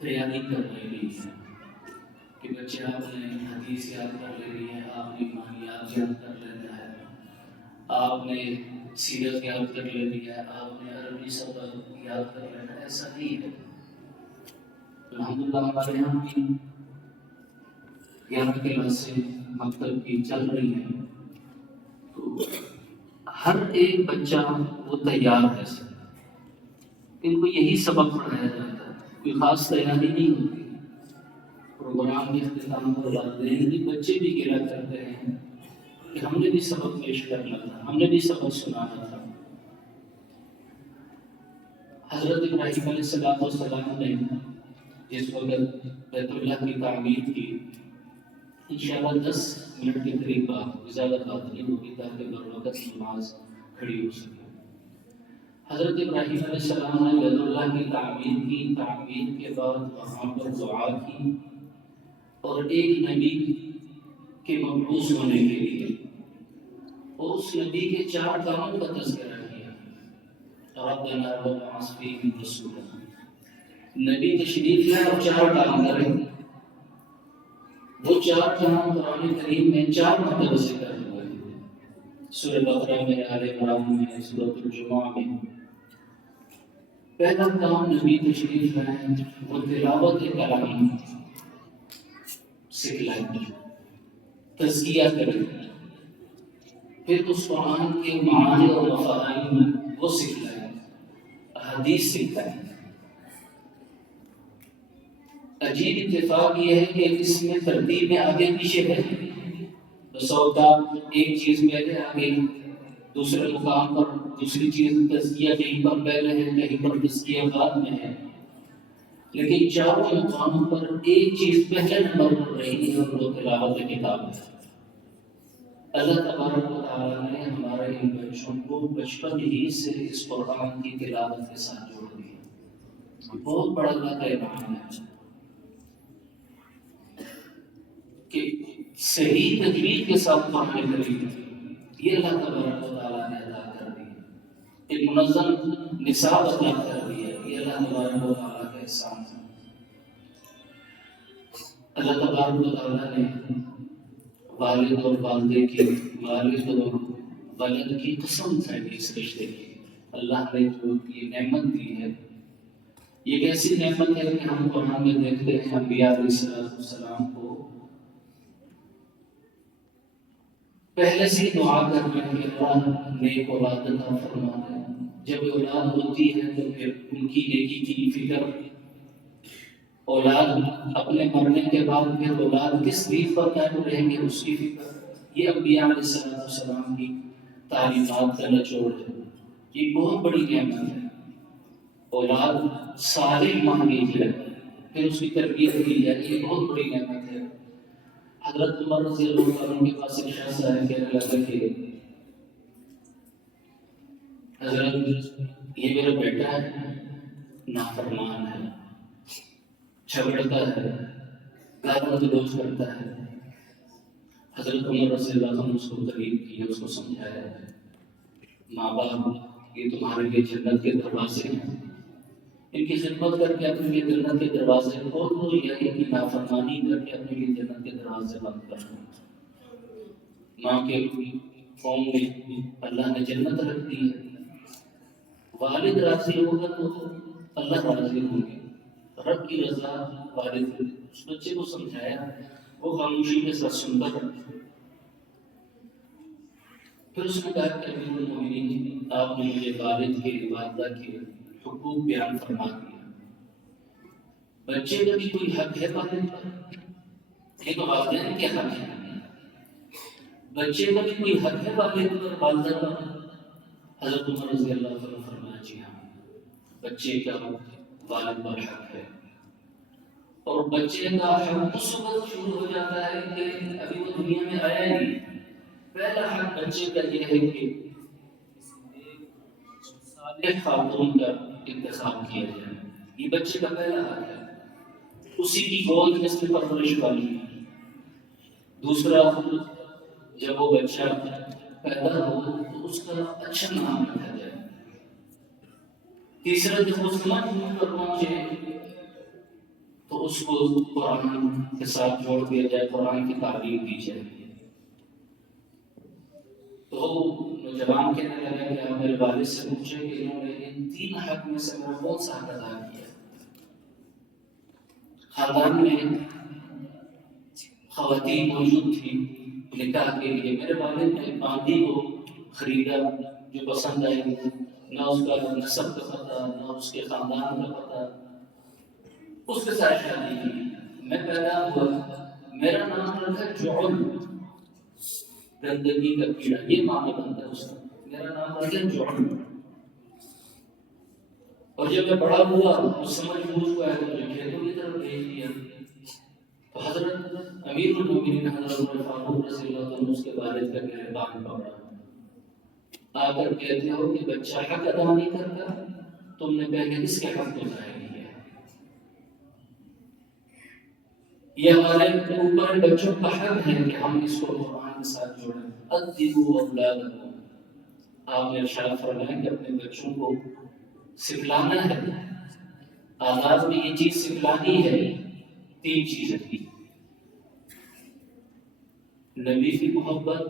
تیاری کرنے لی ہے کہ بچے آپ نے حدیث یاد کر لینی ہے، آپ نے ایمانیات یاد کر لینا ہے، آپ نے سیرت یاد کر لینی ہے، آپ نے عربی سبق یاد کر لینا ہے۔ ایسا نہیں ہے۔ الحمدللہ ہمارے یہاں کی 11 کلاسیں مکتب کی چل رہی ہیں، تو ہر ایک بچہ وہ تیار ہے، ان کو یہی سبق پڑھایا جاتا ہے، کوئی خاص تیاری نہیں ہوتی۔ پروگرام کے اختتام پر والدین بھی بچے بھی گلا کرتے ہیں کہ ہم نے بھی سبق پیش کرنا تھا، ہم نے بھی سبق سنانا تھا۔ حضرت ابراہیم علیہ السلام نے جس وقت بیت اللہ کی تعمیر کی، انشاءاللہ 10 منٹ کے قریب بات، زیادہ بات نہیں ہوگی تاکہ بروقت نماز کھڑی ہو سکے۔ حضرت ابراہیم علیہ السلام نے بیت اللہ کی تعمیر کی، تعمیر کے بعد وہاں پر دعا کی، اور ایک نبی کے مبعوث ہونے کے لیے اور اس نبی کے 4 کاموں کا تذکرہ کیا۔ ربنا وابعث فيهم رسولا. نبی تشریف لائے اور 4 کام کریں. وہ 4 کام قرآن کریم میں 4 مرتبہ ذکر ہوئے ہیں. سورہ بقرہ میں، آل عمران میں، سورۃ الجمعہ میں. پہلا کام نبی تشریف لائے وہ تلاوت کلام سکھلائیں، تزکیہ کریں. پھر اس قرآن کے معانی اور مفاہیم وہ سکھلائیں، حدیث سکھلائیں. عجیب اتفاق یہ ہے کہ اس میں ترتیب میں آگے پیچھے ہے. سودا ایک چیز پہلے آ گئی، دوسرے مقام پر دوسری چیز تزکیہ کہیں پر پہلے ہے، کہیں پر تزکیہ بعد میں ہے. لیکن 4 مقاموں پر ایک چیز پہلے نمبر پر رہی ہے اور وہ تلاوت کتاب ہے. اللہ تبارک و تعالیٰ نے ہمارے ان بچوں کو بچپن ہی سے اس قرآن کی تلاوت کے ساتھ جوڑ دیا. بہت بڑا اللہ کا انعام ہے کہ صحیح تجوید کے ساتھ قرآن کریم یہ اللہ تبارک و تعالیٰ نے عطا کر دی. ایک منظم نصاب عطا کر دی ہے، یہ اللہ تبارک و تعالیٰ کا احسان ہے. اللہ تبارک و تعالیٰ نے والد اور والدے کی، والد اور ولد کی قسم اٹھائی اس رشتے کی. اللہ نے جو یہ نعمت دی ہے، یہ ایک ایسی نعمت ہے کہ ہم قرآن میں دیکھتے ہیں انبیاء علیہ السلام کو پہلے سے دعا کرتے ہیں کہ اللہ نیک اولاد عطا فرما دے. جب اولاد ہوتی ہے تو پھر ان کی نیکی کی فکر، اولاد اپنے مرنے کے بعد پھر اولاد کس دین پر قائم رہیں گے اس کی فکر. یہ انبیاء علیہ السلام کی تعلیمات کا نچوڑ ہے. یہ بہت بڑی نعمت ہے. اولاد صالح مانگی جائے پھر اس کی تربیت کی جائے، یہ بہت بڑی نعمت ہے. حضرت عمر رضی اللہ عنہ کے پاس ایک شخص آیا کہنے لگا کہ حضرت یہ میرا بیٹا ہے، نافرمان ہے، جھگڑتا ہے، گالیاں گلوچ کرتا ہے. حضرت عمر رضی اللہ عنہ اس کو ترغیب کی، اس کو سمجھایا ہے ماں باپ یہ تمہارے لیے جنت کے دروازے ہیں، ان کی خدمت کر کے اپنے لیے جنت کے دروازے کھول دو، یا ان کی نافرمانی کر کے اپنے لیے جنت کے دروازے بند کر دو. ماں کے قوم میں اللہ نے جنت رکھ دی ہے. والد راضی ہوگا تو اللہ راضی ہوں گے. رب کی رضا والد. اس بچے کو سمجھایا، وہ خاموشی کے ساتھ سنتا رہا. پھر اس نے کہا کہ امیر المومنین آپ نے مجھے والد کے، والدہ کے حقوق بیان فرما دیا. بچے کا بھی کوئی حق ہے والد پر؟ یہ تو والدین کے حق ہے. بچے کا بھی کوئی حق ہے والد پر، والدہ پر؟ حضرت عمر رضی اللہ عنہ فرمایا جی ہاں، بچے کا والد پر حق ہے. اور بچے کا حق اس وقت شروع ہو جاتا ہے کہ ابھی وہ دنیا میں آیا نہیں. پہلا حق بچے کا یہ ہے کہ صالح خاتون کا انتخاب کیا جائے. یہ بچے کا پہلا حق ہے، اسی کی گود میں سے پرورش والی ہے. دوسرا، جب وہ بچہ پیدا ہو تو اس کا اچھا نام رکھا جائے. تیسرا، جب وہ سمجھ پر پہنچے تو اس کو قرآن کے ساتھ جوڑ دیا جائے، قرآن کی تعلیم دی جائے. تو نوجوان کہنے لگا کہ آپ میرے والد سے پوچھیں کہ انہوں نے ان 3 حق میں سے میرا کون سا حق ادا کیا. خاندان میں خواتین موجود تھی نکاح کے لیے. میرے والد نے باندی کو خریدا جو پسند آئی، نہ اس کا نسب کا پتہ، نہ اس کے خاندان کا پتہ، اس کے ساتھ شادی کی. میں پیدا ہوا، میرا نام رکھا جعل، گندگی کا کیڑا، یہ معنی بنتا ہے اس کا. میرا نام رکھا جعل. اور جب میں بڑا ہوا تو سمجھ بوجھ کو آیا تو مجھے کھیتوں کی طرف بھیج دیا. تو حضرت امیر المومنین حضرت عمر فاروق رضی اللہ عنہ اس کے والد کا گریبان پکڑا. آ کر کہتے ہو کہ بچہ حق ادا نہیں کرتا، تم نے پہلے اس کے حق کو ضائع کیا. یہ ہمارے اوپر بچوں کا حق ہے کہ ہم اس کو قرآن کے ساتھ جوڑیں. ادبوا اولادکم، آپ نے ارشاد فرمایا کہ اپنے بچوں کو سکھلانا ہے، آداب میں یہ چیز سکھلانی ہے، 3 چیزیں تھی: نبی کی محبت،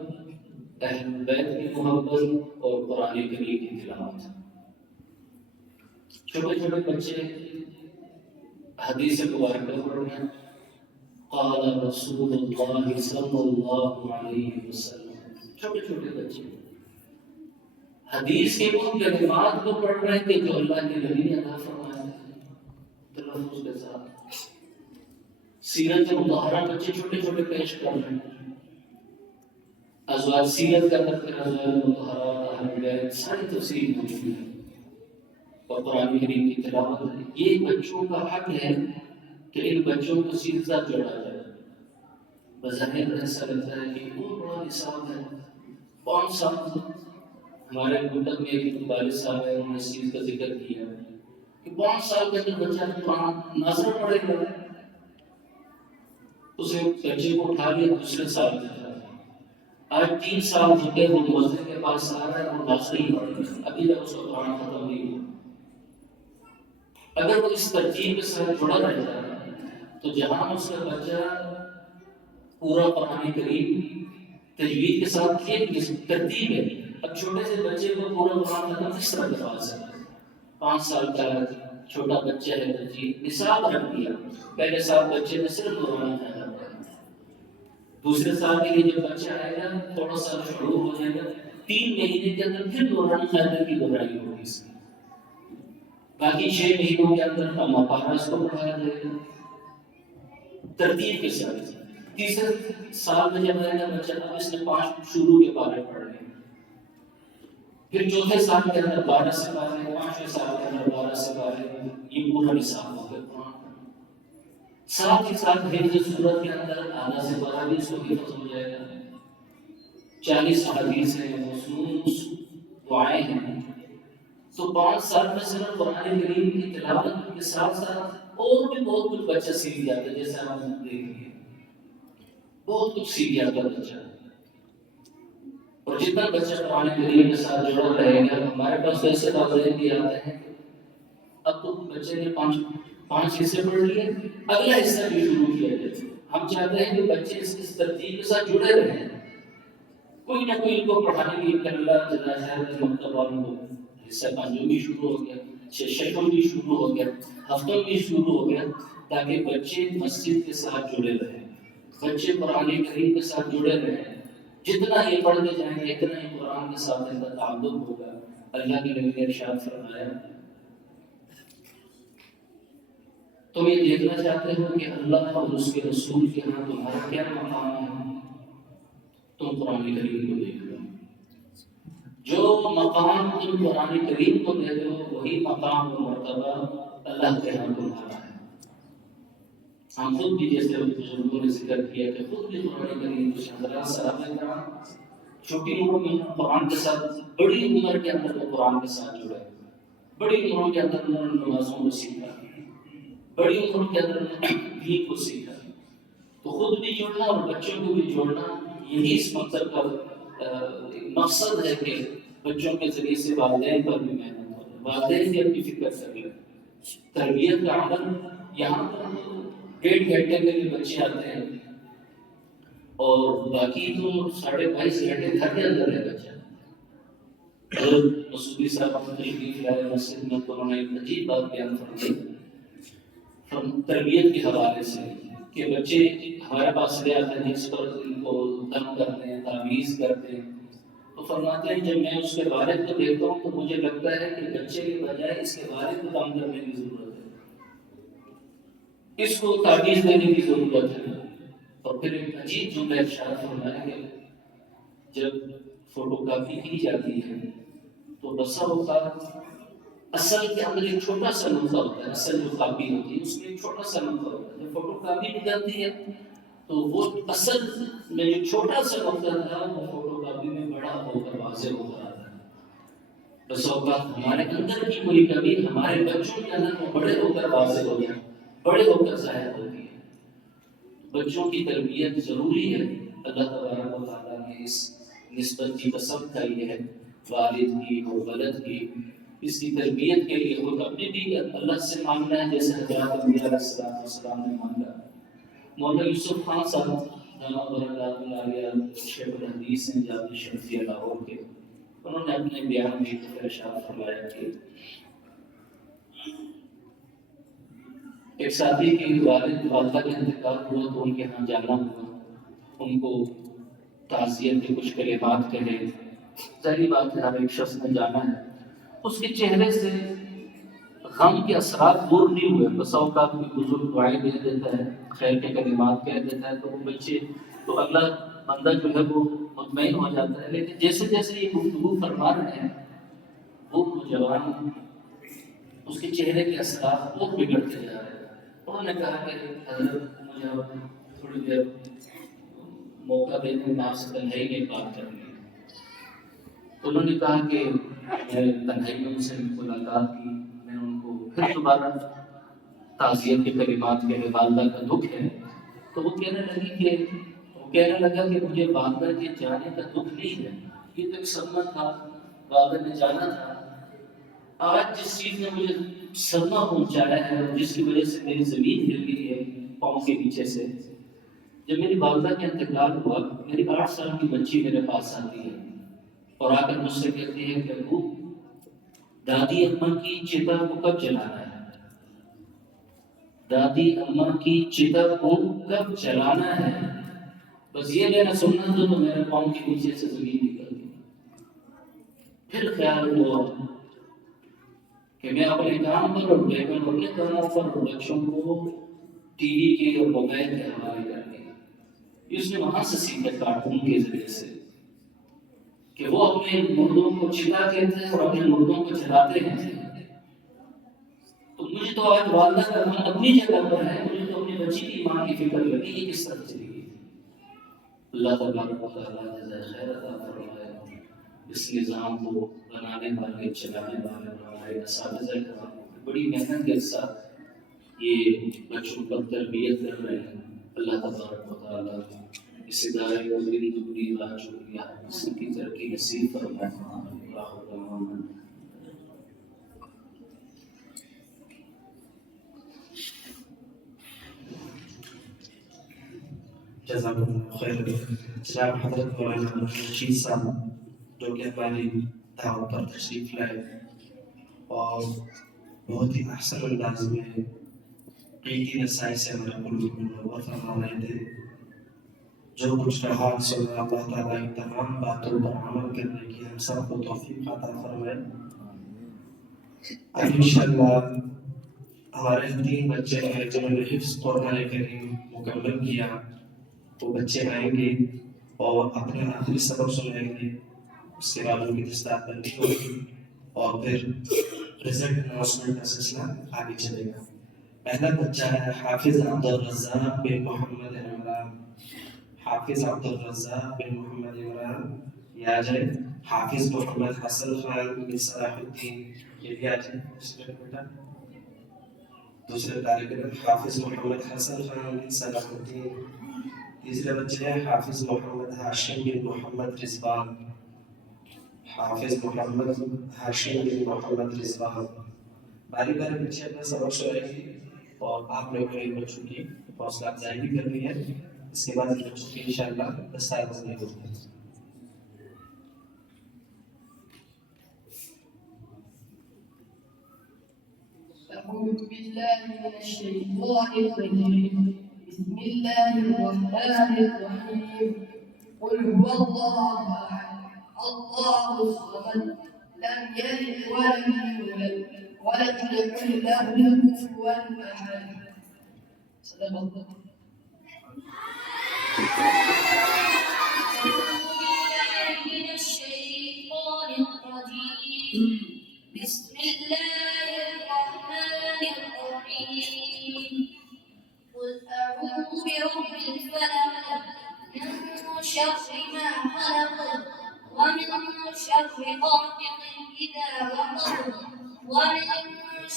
اہل بیت کی محبت اور قرآن کریم کی تلاوت۔ چھوٹے چھوٹے بچے حدیث مبارکہ پڑھ رہے ہیں، قال رسول اللہ صلی اللہ علیہ وسلم، چھوٹے چھوٹے بچے حدیث کے ان کلمات کو پڑھ رہے ہیں جو اللہ کے نبی نے عطا فرمایا ہے تلفظ کے ساتھ۔ سیرت مطہرہ بچے چھوٹے چھوٹے پیش کر رہے ہیں، ازواج سیرت کا اندر پھر ازواج مطہرات، اہل بیت، ساری تفصیل موجود ہے اور قرآن کریم کی تلاوت ہے۔ یہ بچوں کا حق ہے کہ ان بچوں کو سیدھا جوڑا جائے۔ بظاہر ایسا لگتا ہے کہ بہت بڑا نصاب ہے، 5 سال ہمارے ملک میں ایک والد صاحب ہے، انہوں نے اس چیز کا ذکر کیا کہ 5 سال کے اندر بچہ قرآن ناظر پڑھے گا، اسے بچے کو اٹھا لیا دوسرے سال میں، آج 3 سال ہو گئے، وہ مسجد کے پاس آ رہا ہے، وہ ناظر ہی پڑھ رہا ہے، ابھی تک اس کا قرآن ختم نہیں ہوا۔ اگر وہ اس ترتیب کے ساتھ جڑا رہتا ہے تو جہاں اس کا بچہ پورا قرآن کریم تجوید کے ساتھ ایک ترتیب ہے، اب چھوٹے سے بچے کو پورا قرآن ختم کس طرح کروا سکتے ہیں؟ 5 سال کا چھوٹا بچہ ہے، تجوید نصاب رکھ دیا، پہلے سال بچے نے صرف قرآن پڑھا، دوسرے سال کے لیے جب بچہ آئے گا تھوڑا سا شروع ہو جائے گا، 3 مہینے کے اندر پھر دوران قاعدے کی دہرائی ہوگی اس کی، باقی 6 مہینوں کے اندر اما پارا اس کو پڑھایا جائے گا ترتیب کے ساتھ۔ تیسرے سال میں جب آئے گا بچہ، اب اس نے 5 شروع کے بارے پڑھ لیں، پھر چوتھے سال کے اندر 12 سے 12، 5ویں سال کے اندر 12 سے 12، یہ پورا نصاب ہو گیا قرآن۔ ساتھ ہی ساتھ حفظ سورت کے اندر آدھا سے 12 بھی اس کو حفظ ہو جائے گا، 40 حدیث ہیں، مصنون دعائیں ہیں، تو 5 سال میں صرف قرآن کریم کی تلاوت کے ساتھ ساتھ اور بھی بہت کچھ بچہ سیکھ جاتا ہے، جیسے آپ دیکھ لیے بہت کچھ سیکھ جاتا ہے بچہ۔ اور جتنا بچہ قرآن کریم کے ساتھ جڑا رہے گا، ہمارے پاس تو ایسے والدین بھی آتے ہیں، اب تو بچے نے 5 حصے پڑھ لیے، اگلا حصہ بھی شروع کیا جائے۔ ہم چاہتے ہیں کہ بچے اس ترتیب کے ساتھ جڑے رہیں، کوئی نہ کوئی ان کو پڑھانے کی اللہ جل شانہ مکتب والوں کو حصہ 5 بھی شروع ہو گیا، 6 بھی شروع ہو گیا، ہفتوں بھی شروع ہو گیا، تاکہ بچے مسجد کے ساتھ جڑے رہیں، بچے قرآن کریم کے ساتھ جڑے رہیں۔ جتنا یہ پڑھتے جائیں گے اتنا ہی قرآن کے ساتھ ان کا تعلق ہوگا۔ اللہ کے نبی نے ارشاد فرمایا، تم یہ دیکھنا چاہتے ہو کہ اللہ اور اس کے رسول کے ہاں تمہارا کیا مقام ہے، تم قرآن کریم کو دیکھ لو، جو مقام تم قرآن کریم کو دیتے ہو وہی مقام و مرتبہ اللہ کے ہاں تمہارا ہے۔ ہم خود بھی جیسے بزرگوں نے ذکر کیا کہ خود بھی قرآن کریم کو حضرات صحابہ کرام چھوٹی عمر میں قرآن کے ساتھ، بڑی عمر کے اندر وہ قرآن کے ساتھ جڑے، بڑی عمر کے اندر انہوں نے نمازوں کو سیکھا، بڑی عمر کے اندر دین کو سیکھا، تو خود بھی جڑنا اور بچوں کو بھی جوڑنا، یہی اس مقصد کا مقصد ہے کہ بچوں کے ذریعے سے والدین پر بھی محنت ہو، والدین بھی اپنی فکر کریں، تربیت کا عمل یہاں پر 1.5 گھنٹے کے لیے بچے آتے ہیں اور باقی تو 22.5 گھنٹے گھر کے اندر ہے بچہ۔ حضرت مسعودی صاحب تشریف لائے مسجد میں، تو انہوں نے ایک عجیب بات بیان فرمائی تربیت کے حوالے سے کہ بچے ہمارے پاس لے آتے ہیں، جس پر ان کو دم کرتے ہیں، تعویذ کرتے ہیں، تو فرماتے ہیں جب میں اس کے والد کو دیکھتا ہوں تو مجھے لگتا ہے کہ بچے کے بجائے اس کے والد کو کام کرنے کی ضرورت ہے، اس کو تعویذ دینے کی ضرورت ہے۔ اور پھر ایک عجیب جملہ ارشاد فرمایا کہ جب فوٹو کاپی کی جاتی ہے تو بسا اوقات اصل کے اندر ایک چھوٹا سا نقطہ ہوتا ہے، اصل جو کاپی ہوتی ہے اس میں ایک چھوٹا سا نقطہ ہوتا ہے، جب فوٹو کاپی کی جاتی ہے تو وہ اصل میں جو چھوٹا سا نقطہ تھا وہ فوٹو کاپی میں بڑا ہو کر واضح ہو کر آتا ہے۔ بس اوقات ہمارے اندر کی کوئی کمی ہمارے بچوں کے اندر وہ بڑے ہو کر واضح ہو جائے، بڑے ہو کر ظاہر ہوتی ہے۔ بچوں کی تربیت ضروری ہے، اللہ تبارک و تعالیٰ نے اس نسبت کی پسند کا یہ ہے والد کی اور ولد کی، اس کی تربیت کے لیے خود اپنے بھی اللہ سے مانگنا ہے، جیسے حضرت انبیاء علیہ السلام نے مانگا۔ مولانا یوسف خان صاحب دامت برکاتہ عالیہ شیخ الحدیث ہیں جامعہ شمسیہ لاہور کے، انہوں نے اپنے بیان میں ارشاد فرمایا کہ ایک ساتھی کی والدہ کا انتقال ہوا تو ان کے ہاں جانا ہوا، ان کو تعزیت کے کچھ کلمات کہے، ظاہری بات ہے ہر ایک شخص نے جانا ہے، اس کے چہرے سے غم کے اثرات دور نہیں ہوئے۔ بس اوقات میں بزرگ دعائیں دے دیتا ہے، خیر کے کلمات کہہ دیتا ہے، تو وہ بچے تو اللہ بندہ جو ہے وہ مطمئن ہو جاتا ہے، لیکن جیسے جیسے یہ گفتگو فرما رہے ہیں وہ نوجوان اس کے چہرے کے اثرات اور بگڑتے جا رہے ہیں۔ انہوں نے کہا کہ حضرت مجھے تھوڑی دیر موقع دینے میں آپ سے تنہائی میں بات کرنی ہے۔ تو انہوں نے کہا کہ میں تنہائی میں ان سے ملاقات کی، میں نے ان کو پھر دوبارہ تعزیت کے کلمات کہے، والدہ کا دکھ ہے، تو وہ کہنے لگا کہ مجھے والدہ کے جانے کا دکھ نہیں ہے، یہ تو ایک صدمہ تھا، والدہ نے جانا تھا۔ آج جس چیز نے مجھے صدمہ پہنچایا ہے اور جس کی وجہ سے میری زمین ہل گئی ہے پاؤں کے نیچے سے، جب میری والدہ کا انتقال ہوا، میری 8 سال کی بچی میرے پاس آتی ہے اور آ کر مجھ سے کہتی ہے کہ ابو دادی اماں کی چتا کو کب جلانا ہے؟ دادی اماں کی چتا کو کب جلانا ہے؟ بس یہ میں نے سننا تھا تو میرے پاؤں کے نیچے سے زمین نکل گئی۔ پھر خیال ہوا کہ میں اپنے کام پر اور بیگم اپنے کاموں پر اور بچوں کو ٹی وی کے اور موبائل کے حوالے کر دیا۔ اس نے وہاں سے سیکھا کارٹون کے ذریعے سے کہ وہ اپنے مردوں کو چتا کہتے ہیں اور اپنے مردوں کو جلاتے ہیں۔ تو مجھے تو آج والدہ کا من اپنی جگہ پر ہے، مجھے تو اپنی بچی کی ماں کی فکر لگی، یہ کس طرح چلی گئی۔ اللہ تبارک و تعالیٰ جزائے خیر عطا فرمائے، اس نظام کو بنانے والے، چلانے والے، ہمارے اساتذہ کرام بڑی محنت کے ساتھ یہ بچوں پر تربیت کر رہے ہیں۔ اللہ تبارک و تعالیٰ اس ادارے کو میری دگنی راہ شکریہ اس کی ترقی نصیب فرمائے۔ جزاک اللہ خیر۔ جناب حضرت مولانا رشید صاحب جو کہ ہماری دعوت پر تشریف لائے اور بہت ہی احسن انداز میں قیمتی نصائح سے ہمارے قلوب کو منور فرما رہے تھے۔ جو کچھ کہا سنا، اللہ تعالیٰ ان تمام باتوں پر عمل کرنے کی ہم سب کو توفیق عطا فرمائے۔ اب انشاءاللہ ہمارے 3 بچے ہیں جنہوں نے حفظ قرآن کریم مکمل کیا، وہ بچے آئیں گے اور اپنا آخری سبق سنائیں گے، اس کے بعد ان کی دستار بندی ہوگی اور پھر رزلٹ اناؤنسمنٹ کا سلسلہ آگے چلے گا۔ پہلا بچہ ہے حافظ عبدالرزاق بن محمد عمران۔ حافظ عبدالرزاق بن محمد عمران، یہ آ جائے۔ حافظ محمد حسن خان بن صلاح الدین، یہ بھی آ جائے۔ دوسرے طالب علم حافظ محمد حسن خان بن صلاح الدین۔ تیسرے بچے ہیں حافظ محمد ہاشم بن محمد رضوان۔ حافظ محمد ہاشم بن محمد رضوان۔ باری باری بچے اپنا سبق سنائیں گے اور آپ لوگوں نے بچوں کی حوصلہ افزائی بھی کرنی ہے۔ اس کے بعد بچوں کی انشاءاللہ دستار بندی ہوگی۔ أعوذ بالله من الشيطان الرجيم، بسم الله الرحمن الرحيم، قل هو الله أحد الله الصمد لم يلد ولم يولد ولم يكن له كفوا أحد. صدق الله. من الشيطان الرجيم بسم الله الرحمن الرحيم قل أعوذ برب الفلق من شر ما خلق ومن شر غاسق إذا وقب ومن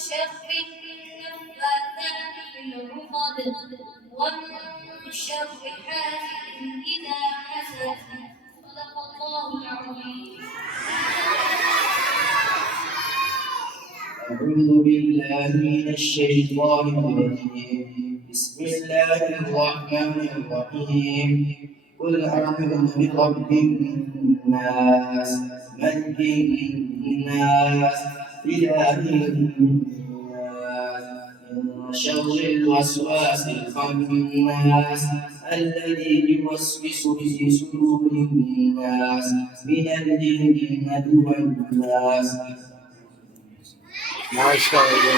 شر النفاثات في العقد ومن شر حاسد إذا حسد. صدق الله العظيم. أعوذ بالله من الشيطان الرجيم بسم الله الرحمن الرحيم قل أعوذ برب الناس ملك الناس إله الناس من شر الوسواس الخناس الذي يوسوس في صدور الناس من الجنة والناس. ماشاء اللہ.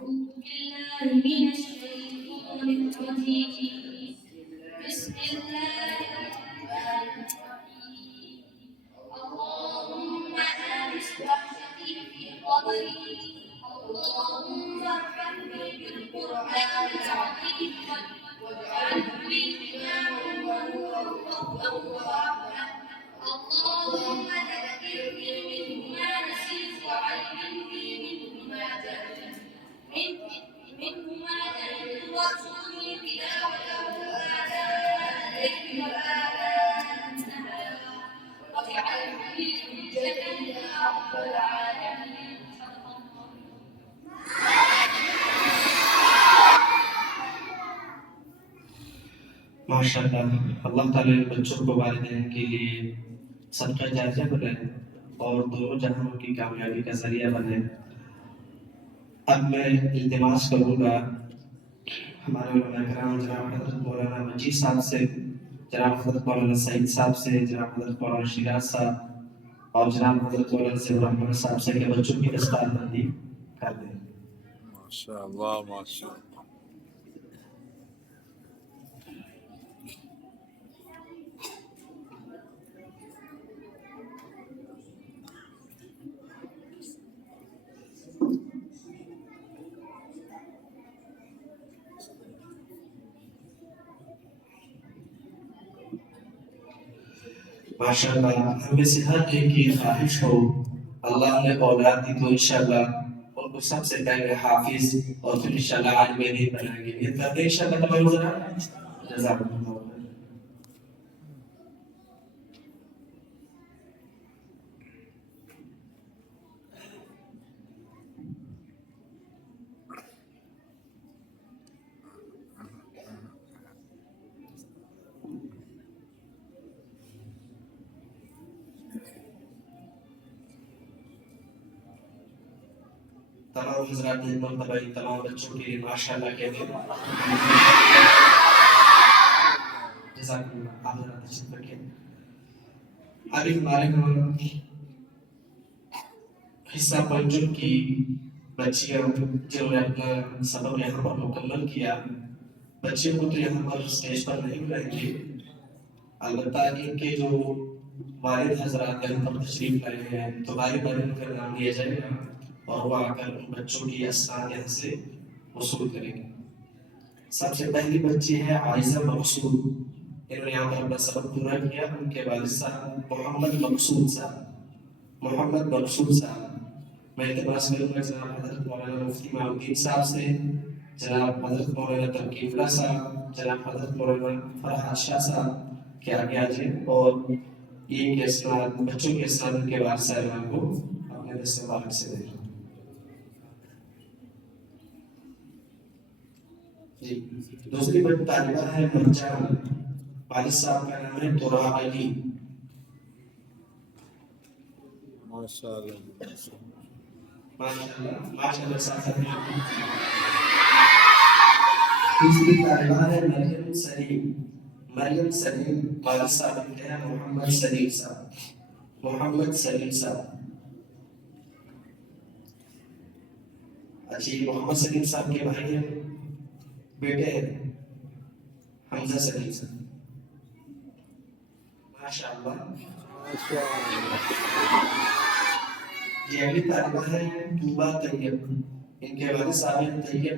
أعوذ بالله من الشيطان الرجيم بسم الله الرحمن الرحيم اللهم آمس وحشتي في قبري اللهم ارحمني بالقرآن العظيم واجعله لي إماما ونورا ورحمة اللهم ذكرني منه ما نسيت وعلمني منه ما جهلت منه ما جهلت وارزقني تلاوته آناء الليل وآناء النهار واجعله لي حجة يا رب العالمين. ماشاء اللہ. اللہ تعالیٰ نے بچوں کو والدین کے لیے صدقہ جاریہ بنائے اور دونوں جہانوں کی کامیابی کا ذریعہ بنے. اب میں التماس کروں گا ہمارے علماء کرام جناب حضرت مولانا مجید صاحب سے، جناب حضرت مولانا سعید صاحب سے، جناب حضرت مولانا شیراز صاحب اور جناب حضرت مولانا سید الرحمن صاحب سے کہ بچوں کی دستار بندی کر دیں. ماشاء اللہ ماشاء اللہ. ماشاء اللہ. ہمیں سے ہر ایک کی خواہش ہو اللہ نے اولاد دی تو انشاءاللہ ان کو سب سے پہلے حافظ اور پھر انشاءاللہ عالم دین بنائیں گے. یہ کرتے انشاءاللہ تمہیں ذرا جزاک اللہ خیر. تمام حضرات نے مرتبہ تمام بچوں کے لیے ماشاءاللہ کہتے ہیں جزاک اللہ. آپ حضرات تشریف رکھیں. ابھی ہمارے یہاں حصہ پنجم کی بچیاں جنہوں نے اپنا سبق یہاں پر مکمل کیا، بچیوں کو تو یہاں پر اسٹیج پر نہیں بلائیں گے، البتہ ان کے جو والد حضرات یہاں پر تشریف لائے ہیں تو والد پر ان کا نام لیا جائے گا اور وہ آ کر ان بچوں کی اسناد یہاں سے وصول کریں گے. سب سے پہلی بچی ہے عائزہ مقصود. انہوں نے یہاں پر اپنا سبق پورا کیا. ان کے والد صاحب محمد مقصود صاحب. میں التماس کروں گا جناب حضرت مولانا مفتی معین الدین صاحب سے، جناب حضرت مولانا ترکیب اللہ صاحب، جناب حضرت مولانا فرحات شاہ صاحب کہ آگے آ جائیں اور یہ کے اسناد بچوں کے اسناد ان کے والد صاحبان کو اپنے دست مبارک سے دیں. جی دوسری بڑی طالبہ ہے مرجان. والد صاحب کا نام ہے تراب علی. ماشاء اللہ. ماشاءاللہ ساتھ میں. تیسری طالبہ ہے مریم سلیم. والد صاحب کے ہیں محمد سلیم صاحب. اچھی محمد سلیم صاحب کے بھائی ہیں، بیٹے ہیں حمزہ سلیم صاحب. ماشاءاللہ. یہ اگلی طالبہ ہے طوبہ طیب. ان کے والد صاحب ہیں طیب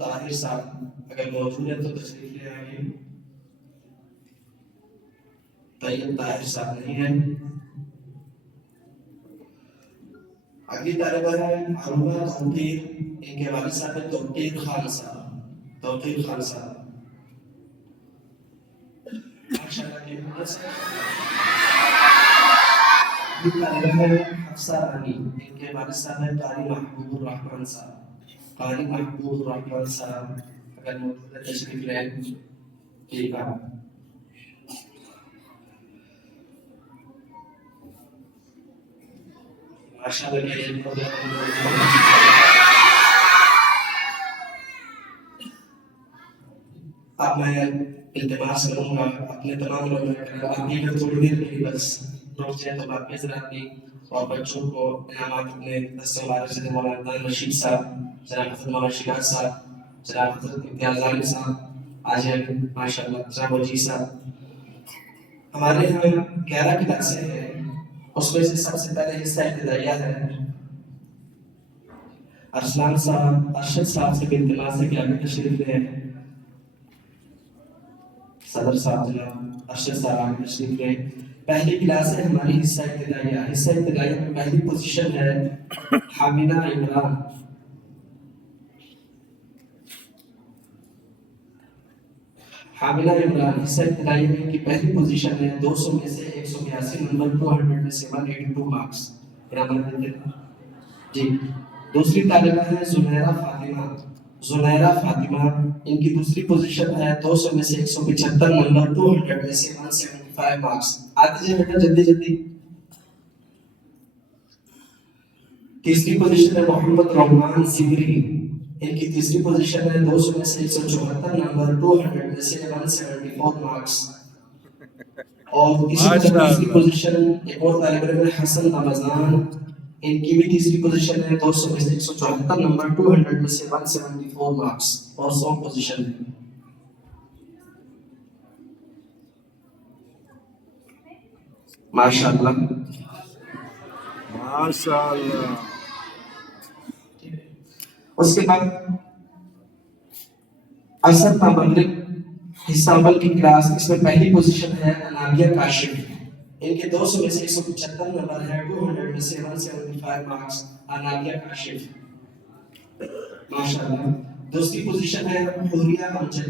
طاہر صاحب. اگر موجود ہے تو تشریف لے آئیے. طیب طاہر صاحب نہیں ہیں. اگلی طالبہ ہے عروبہ توقیر، ان کے والد صاحب ہیں توقیر خان صاحب، توقیر خان صاحب ماشاءاللہ کی اگلی طالبہ ہے حفصہ رانی، ان کے والد صاحب ہیں قاری محبوب الرحمن صاحب، قاری محبوب الرحمن صاحب اگر موجود ہے تشریف لیں. ٹھیک ہے اب میں التماس کروں گا اپنے تمام علماء آگے میں تھوڑی دیر کے لیے بس رک جائے تو باقی حضرات بھی اور بچوں کو انعامات اپنے دس مبارک سے مولانا عدنان رشید صاحب، جناب حضرت مولانا شجاعت صاحب، جناب حضرت امتیاز عالم صاحب آج ہیں ماشاءاللہ، جناب وجیح صاحب. ہمارے یہاں 11 کلاسیں ہیں، اس میں سے سب سے پہلے حصہ ابتدائیہ ہے. ارسلان صاحب ارشد صاحب سے بھی التماس ہے کہ آگے تشریف لیں. صدر صاحب جناب ارشد صاحب آگے تشریف لیں. پہلی کلاس ہے ہماری حصہ ابتدائیہ. حصہ ابتدائیہ میں پہلی پوزیشن ہے حامدہ عمران. حامدہ عمران حصہ ابتدائیہ میں ان کی پہلی پوزیشن ہے. 200 میں سے 182 نمبر، 200 میں سے 182 مارکس انعامات دیتے ہیں. جی دوسری طالبہ ہے زنیرہ فاطمہ. زنیرہ فاطمہ ان کی دوسری پوزیشن ہے. 200 میں سے 175 نمبر، 200 میں سے 175 مارکس. آتے جائے بیٹا جلدی جلدی. تیسری پوزیشن ہے محمد رحمان زبری. ان کی تیسری پوزیشن ہے. 200 میں سے 174 نمبر، 200 میں سے 174 مارکس. اور تیسری پوزیشن ایک اور طالب علم ہے حسن رمضان. ان کی بھی تیسری پوزیشن ہے. 200 میں سے 174 نمبر، 200 میں سے 174 مارکس. اور 100 پوزیشن ہے. ماشاءاللہ ماشاءاللہ. اس کے بعد اثر تا مغرب حصہ اول کی کلاس، اس میں پہلی پوزیشن ہے انابیہ کاشف. ان کے 200 میں سے 175 نمبر ہے، 200 میں سے 175 مارکس. انابیہ کاشف ماشاءاللہ. دوسری پوزیشن ہے حوریہ امجد.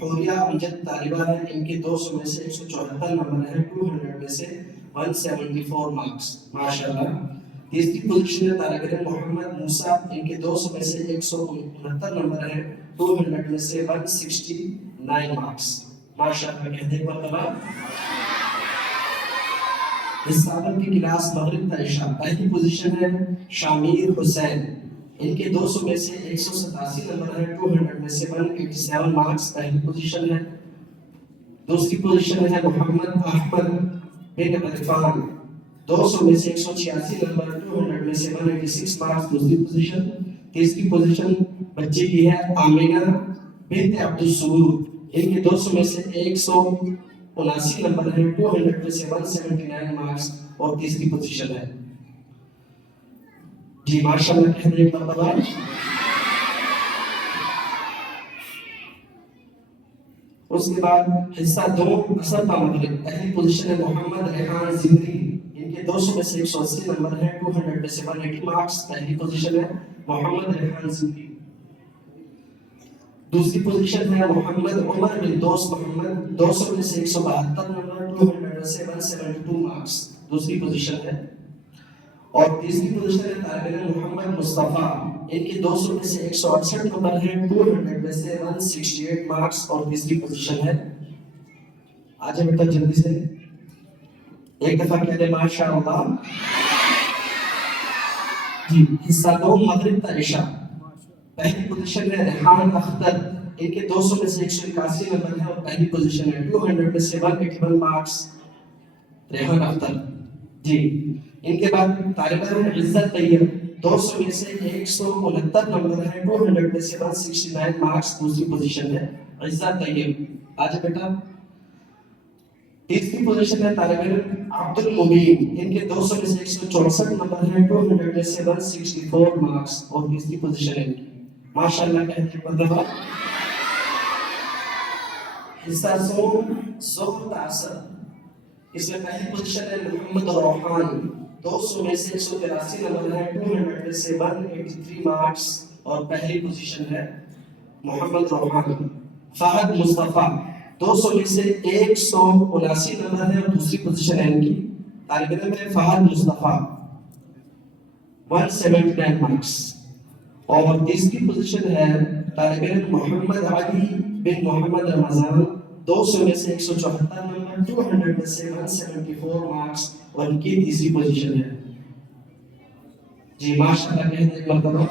حوریہ امجد طالبہ ہے. ان کے 200 میں سے 174 نمبر ہے، 200 میں سے 174 مارکس ماشاءاللہ. تیسری پوزیشن ہے طالب علم محمد موسیٰ. ان کے 200 میں سے 169 نمبر ہے، 200 میں سے 169 مارکس ماشاءاللہ. کہتے ہیں مرتبہ حصہ اول کی کلاس مغرب تا عشاء. پہلی پوزیشن ہے شامیر حسین. ان کے 200 میں سے 187 نمبر ہے، 200 میں سے 187 مارکس. پہلی پوزیشن ہے. دوسری پوزیشن ہے محمد احمد بن عرفان. 200 میں سے 186 نمبر، 200 میں سے 186 مارکس. دوسری پوزیشن. تیسری پوزیشن بچے کی ہے آمینہ بنت عبد الصبور. ان کے 200 میں سے 179 نمبر ہے، 200 میں سے 179 مارکس. اور تیسری پوزیشن ہے. جی ماشاءاللہ کہتے ہیں مرتبہ. اس کے بعد حصہ دو اثر تا مغرب. پہلی پوزیشن ہے محمد ریحان زبری. ان کے 200 میں سے 180 نمبر ہے، 200 میں سے 180 مارکس. پہلی پوزیشن ہے محمد ریحان زبری. دوسری پوزیشن ہے محمد عمر بن دوست محمد. 200 میں سے 172 نمبر، 200 میں سے 172 مارکس. دوسری پوزیشن ہے. اور تیسری پوزیشن ہے طالب علم محمد مصطفیٰ. ان کے 200 میں سے 168 نمبر ہے، 200 میں سے 168 مارکس. اور تیسری پوزیشن ہے. آج بیٹا جلدی سے ایک دفعہ کہہ دیں ماشاءاللہ. جی حصہ دو مغرب تا عشاء. پہلی پوزیشن ہے ریحان اختر. ان کے 200 میں سے 181 نمبر ہے اور پہلی پوزیشن ہے، 200 میں سے 181 مارکس. ریحان اختر. جی ان کے بعد طالبہ ہے عزت طیب. 200 میں سے 169 نمبر ہے، 200 میں سے 169 مارکس. دوسری پوزیشن ہے عزت طیب. آج بیٹا تیسری پوزیشن ہے طالب علم عبد المبین. ان کے 200 میں سے 164 نمبر ہے، 200 میں سے 164 مارکس. اور تیسری پوزیشن ہے ماشاءاللہ. کہتے ہیں مرتبہ. حصہ ظہر تا عصر. اس میں پہلی پوزیشن ہے محمد روحان. 200 میں سے 183 نمبر ہے، 200 میں سے 183 مارکس، اور پہلی پوزیشن ہے محمد روحان۔ فہد مصطفیٰ 200 میں سے 179 نمبر ہے اور دوسری پوزیشن ہے ان کی، طالب علم ہے فہد مصطفیٰ 179 مارکس، اور تیسری پوزیشن ہے طالب علم محمد علی بن محمد رمضان 200 میں سے 174 نمبر، 200 میں سے 174 مارکس، اور ان کی تیسری پوزیشن ہے۔ جی ماشاءاللہ کہتے ہیں ایک مرتبہ۔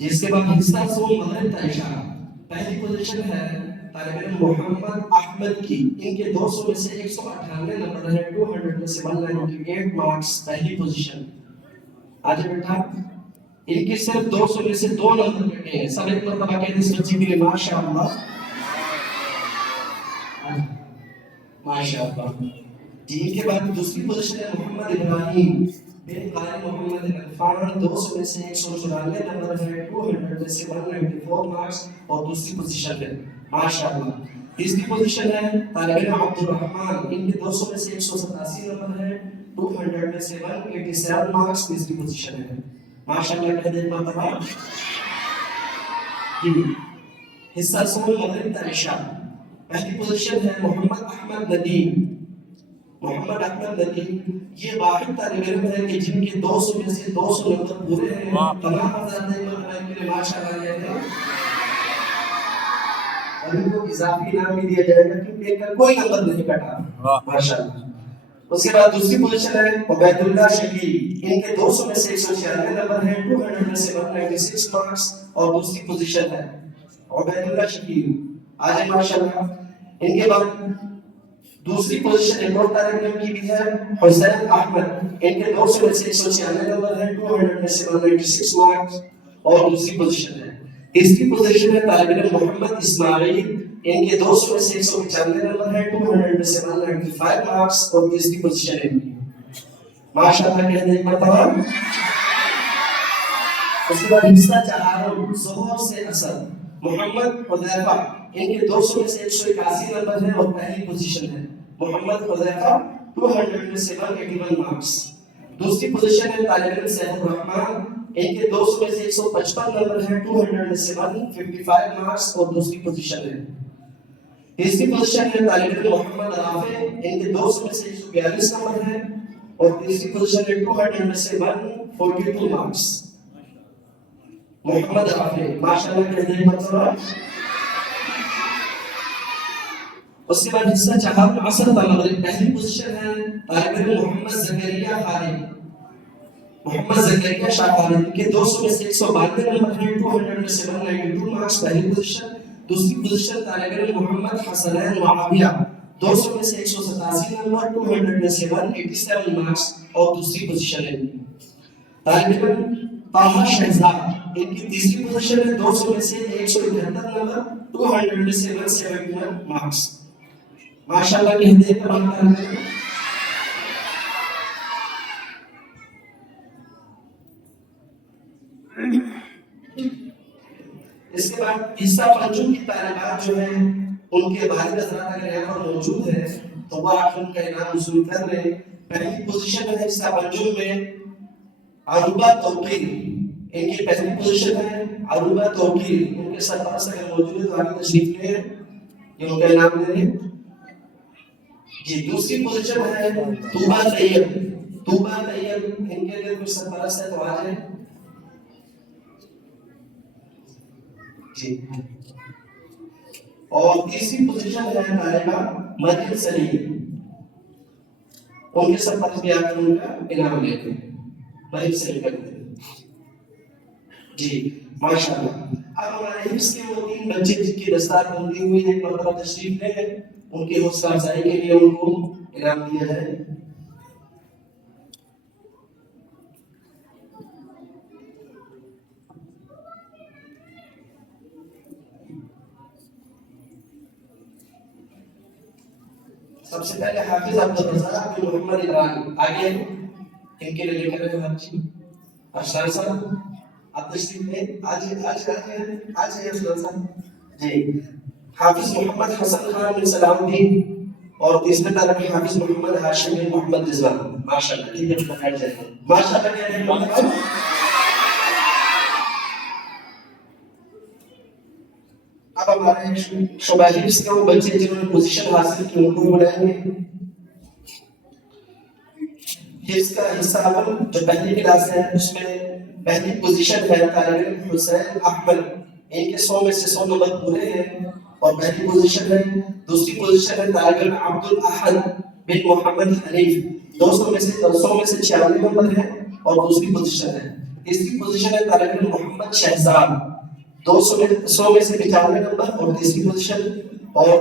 جس کے بعد حصہ سول مغرب کا اشارہ، پہلی پوزیشن ہے طالب علم محمد احمد کی، ان کے 200 میں سے 198 نمبر ہے، 200 میں سے 198 مارکس، پہلی پوزیشن۔ آج بیٹا ان کی صرف 200 میں سے 2 نمبر کٹے ہیں، سب ایک مرتبہ کہتے ہیں اس بچی کے لیے ماشاءاللہ ماشاءاللہ۔ جی ان کے بعد دوسری پوزیشن ہے محمد ابراہیم بن غالب محمد عرفان 200 میں سے 194 نمبر ہے، 200 میں سے 194 مارکس، اور دوسری پوزیشن ہے ماشاءاللہ۔ تیسری پوزیشن ہے طالب علم عبد الرحمن، ان کے 200 میں سے 187 نمبر ہے، 200 میں سے 187 مارکس، تیسری پوزیشن ہے ماشاءاللہ۔ کہہ دیں مرتبہ۔ جی حصہ سول مغرب کا عشاء، پہلی پوزیشن ہے محمد احمد ندیم، محمد احمد ندیم یہ واحد طالب علم ہے کہ جن کے 200 میں سے 200 نمبر پورے ہیں، تمام حضرات کے لیے ماشاءاللہ کہتے ہیں، اور ان کو اضافی انعام بھی دیا جائے گا کیونکہ ان کا کوئی نمبر نہیں کٹا ماشاءاللہ۔ اس کے بعد دوسری پوزیشن ہے عبید اللہ شکیل، ان کے 200 میں سے 196 نمبر ہے، 200 میں سے 196 مارکس، اور دوسری پوزیشن ہے عبید اللہ شکیل۔ آج ماشاءاللہ ان کے بعد دوسری پوزیشن ایک اور طالب علم کی بھی ہے حسین احمد، ان کے 200 میں سے 196 نمبر ہے، 200 میں سے 196 مارکس، اور دوسری پوزیشن ہے۔ تیسری پوزیشن ہے طالب علم محمد اسماعیل، ان کے 200 میں سے 195 نمبر ہے، 200 میں سے 195 مارکس، اور تیسری پوزیشن ہے ان کی ماشاءاللہ۔ کہہ دیں ایک مرتبہ۔ اس کے بعد حصہ چہارم ظہر سے اثر، محمد حذیفہ، ان کے 200 میں سے 181 نمبر ہے اور پہلی پوزیشن ہے محمد حذیفہ 200 میں سے 181 مارکس۔ دوسری پوزیشن ہے طالب علم سیف الرحمان، ان کے 200 میں سے 155 نمبر ہے، 200 میں سے 155 مارکس، اور دوسری پوزیشن ہے۔ تیسری پوزیشن ہے طالب علم محمد رافع، ان کے 200 میں سے 142 نمبر ہے، اور تیسری پوزیشن ہے 200 میں سے 142 مارکس، محمد رافع ماشاءاللہ۔ کہتے ہیں مرتبہ۔ اس کے بعد حصہ چہارم عصر کا مغرب، پہلی پوزیشن ہے طالب علم محمد زکریا خالد، محمد زکریا شاہ خالد، ان کے 200 میں سے 192 نمبر ہے، 200 میں سے 192 مارکس، پہلی پوزیشن۔ دوسری پوزیشن طالب علم محمد حسنین معاویہ، 200 میں سے 187 نمبر، 200 میں سے 187 مارکس، اور دوسری پوزیشن ہے۔ طالب علم طاہر شہزاد، ان کی تیسری پوزیشن ہے، 200 میں سے 171 نمبر، 200 میں سے 171 مارکس ماشاءاللہ۔ کہتے ہیں تمام طالب علم۔ اس کے بعد حصہ پنجم کی طالبات جو ہیں ان کے والد حضرات اگر یہاں پر موجود ہیں تو وہ آپ ان کا انعام وصول کر رہے ہیں۔ پہلی پوزیشن ہے حصہ پنجم میں عروبہ توقیر، ان کی پہلی پوزیشن ہے عروبہ توقیر، ان کے سرپرست اگر موجود ہے تو آگے تشریف لے یہ ان کا انعام دے رہے ہیں۔ جی دوسری پوزیشن ہے طوبہ طیب، طوبہ طیب، ان کے اگر کوئی سرپرست ہے تو آ جائیں۔ جی اور تیسری پوزیشن ہے طالبہ مریم سلیم، ان کے سرپرست بھی آ کر ان کا انعام لیتے ہیں، مریم سلیم کرتے ہیں۔ جی ماشاءاللہ۔ اب ہمارے حفظ کے وہ 3 بچے جن کی دستار بندی ہوئی ایک مرتبہ تشریف لے، ان کی حوصلہ افزائی کے لیے ان کو انعام دیا جائے۔ سب سے پہلے حافظ عبدالرزاق بن محمد عمران آگے ان کے لیے لے کر ہر چیز افسر صاحب آپ تشریف لیں، آج افسر صاحب۔ جی حافظ محمد حسن خان بن سلام الدین، اور تیسرے طالب حافظ محمد ہاشم بن محمد رضوان. ماشاءاللہ. ٹھیک ہے بیٹھ جائیں. ماشاءاللہ کہہ رہے ہیں. اب ہمارے شعبہ حفظ کے وہ بچے جنہوں نے پوزیشن حاصل کی ان کو بلائیں گے. حفظ کا حصہ جو پہلی کلاس ہے اس میں پہلی پوزیشن ہے طالب علم حسین احمد. ان کے 100 میں سے 100 نمبر پورے ہیں اور پہلی پوزیشن ہے. دوسری پوزیشن ہے طالب علم عبد الاحد بن محمد حنیف. 100 میں سے 96 نمبر ہے اور دوسری پوزیشن ہے. تیسری پوزیشن ہے طالب علم محمد شہزاد. 100 میں سے 95 نمبر اور تیسری پوزیشن. اور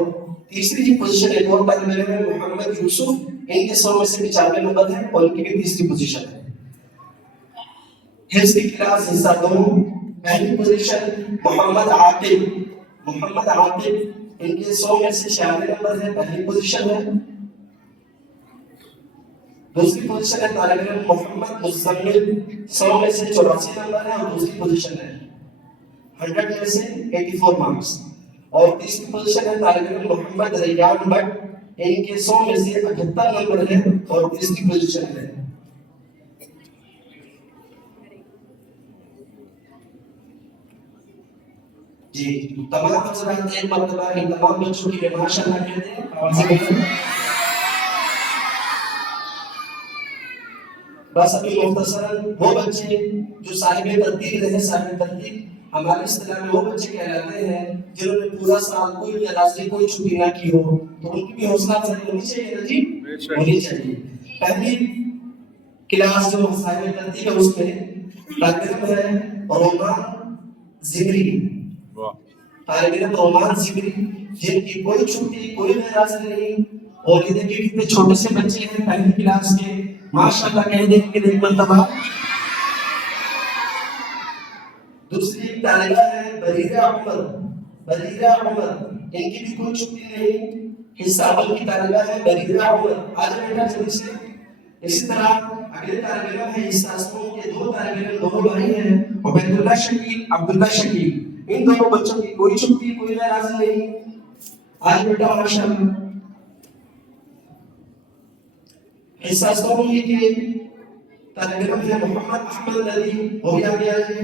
تیسری پوزیشن ایک اور طالب علم ہے محمد یوسف. ان کے 100 میں سے 95 نمبر ہے اور ان کی بھی تیسری پوزیشن ہے. حفظ کی کلاس حصہ 2. پہلی پوزیشن محمد عاقب. ان کے 100 میں سے 96 نمبر ہے. پہلی پوزیشن ہے. دوسری پوزیشن ہے طالب علم محمد مزمل. 100 میں سے 84 نمبر ہے اور دوسری پوزیشن ہے. 100 میں سے 84 مارکس. اور تیسری پوزیشن ہے طالب علم محمد ریان بٹ. ان کے 100 میں سے 78 نمبر ہے اور تیسری پوزیشن ہے. جی تمام حضرات ایک مرتبہ ان تمام بچوں کی ماشاءاللہ کہتے ہیں. بس ابھی مختصراً وہ بچے جو صاحب ترتیب رہے. صاحب ترتیب ہماری اصطلاح میں وہ بچے کہلاتے ہیں جنہوں نے پورا سال کوئی کلاس کوئی چھٹی نہ کی ہو. تو ان کی بھی حوصلہ افزائی ہونی چاہیے نا جی. ہونی چاہیے. پہلی کلاس جو صاحب ترتیب ہے اس میں طالب علم ہے رومان زمری. طالب علم رومان زمری جن کی کوئی چھٹی کوئی غیر حاضری نہیں. اور یہ دیکھیں کتنے چھوٹے سے بچے ہیں پہلی کلاس کے. ماشاءاللہ کہہ دیں کہ ایک مرتبہ. دوسری طالبہ ہے بریرہ عمر. ان کی بھی کوئی چھٹی نہیں. حصہ اول کی طالبہ ہے بریرہ عمر. آج بیٹا جلدی سے. اسی طرح اگلے طالب علم ہے حصہ اسموں کے 2 طالب علم دونوں بھائی ہیں عبید اللہ شکیل عبداللہ شکیل. ان دونوں بچوں کی کوئی چھٹی کوئی غیر حاضری نہیں. آج بیٹا ماشاءاللہ. حصہ اسموں کے طالب علم ہے محمد احمد ندی. وہ بھی آگے آئے.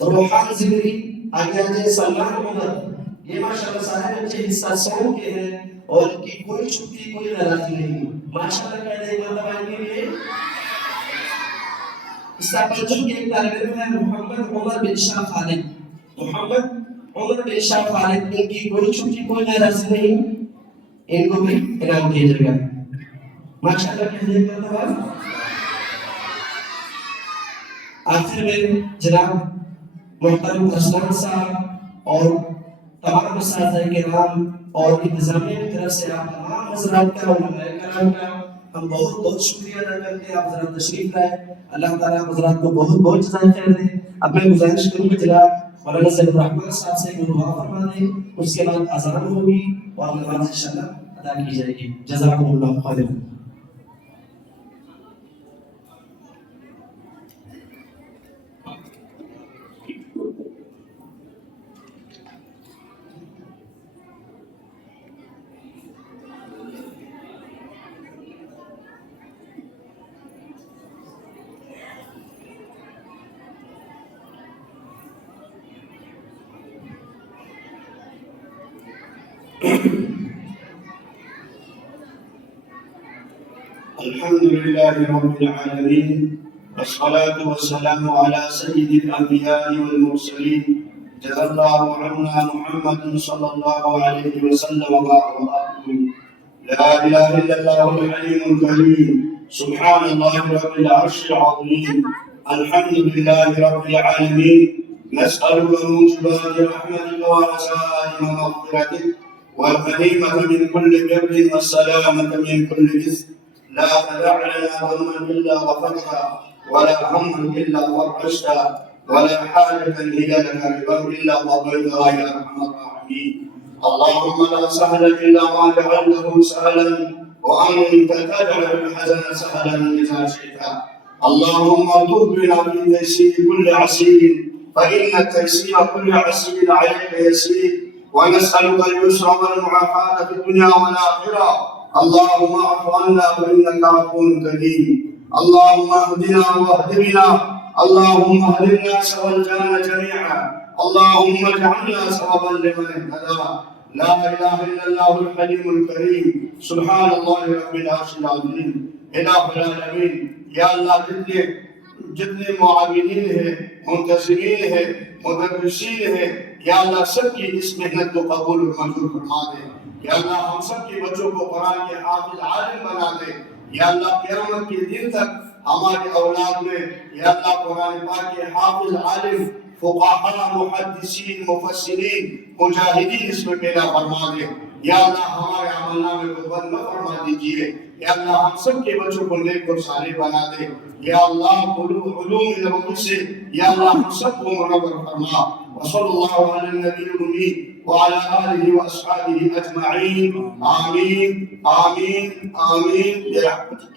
روحان زمری آگے آجائے. سلمان عمر. یہ ماشاءاللہ سارے بچے حصہ 100 کے ہیں اور ان کی کوئی چھٹی کوئی غیر حاضری نہیں. ماشاءاللہ کہہ دیں مرتبہ ان کے لیے. حصہ 5 کے ایک طالب علم ہے محمد عمر بن شاہ خالد. ان کی کوئی چھٹی کوئی غیر حاضری نہیں. ان کو بھی انعام دیا جائے گا. ماشاءاللہ کہہ دیں مرتبہ. آخر میں جناب محترم اسلام صاحب اور تمام اساتذہ کرام اور انتظامیہ کی طرف سے آپ تمام حضرات کا اور علماء کرام کا ہم بہت شکریہ ادا کرتے ہیں. آپ حضرات تشریف لائے. اللہ تعالیٰ آپ حضرات کو بہت جزائے خیر دے. اب میں گزارش کروں گا جناب مولانا سید الرحمن صاحب سے کہ دعا فرما دیں. اس کے بعد اذان ہوگی اور نماز انشاءاللہ ادا کی جائے گی. جزاکم اللہ خیرا. الحمد لله رب العالمين والصلاة والسلام على سيد الأنبياء والمرسلين جزا الله عنا محمد صلى الله عليه وسلم وبارك. لا إله إلا الله الحليم الكريم سبحان الله رب العرش العظيم. الحمد لله رب العالمين. نسألك موجبات رحمتك ورزائم مغفرتك والغنيمة من كل بر والسلامة من كل إثم. لا تدع لنا ذنبا إلا غفرتها ولا هما إلا فرجتها ولا حاجة هي لك رضا إلا قضيتها يا أرحم الراحمين. اللهم لا سهل إلا ما جعلته سهلا وأنت تجعل الحزن سهلا إذا شئت. اللهم ارزقنا في تيسير كل عسير فإن تيسير كل عسير عليك يسير ونسألك اليسر والمعافاة في الدنيا والآخرة. اللهم اعف عنا فإنك عفو كريم. اللهم اهدنا واهد بنا. اللهم اهد الناس والجان جميعا. اللهم اجعلنا سببا لمن اهتدى. لا إله إلا الله الحليم الكريم. سبحان الله رب العرش العظيم. الہ العالمین، یا اللہ جتنے معاونین ہیں، منتظمین ہیں، مدرسین ہیں، یا اللہ سب کی اس محنت کو قبول و منظور فرما دے. یا اللہ ہم سب کے بچوں کو قرآن کے حافظ عالم بنا دے. یا اللہ قیامت کے دن تک ہمارے اولاد میں یا اللہ قرآن پاک کے حافظ عالم، فقہاء، محدثین، مفسرین، مجاہدین اس میں پیدا فرما دے. یا اللہ ہمارے عمل نامے کو بند نہ فرما دیجیے. یا اللہ ہم سب کے بچوں کو نیک اور صالح بنا دے. یا اللہ علوم نبوی سے یا اللہ ہم سب کو منور فرما. وصلی اللہ علی النبی الامی وعلی آلہ واصحابہ اجمعین. آمین آمین آمین برحمتک.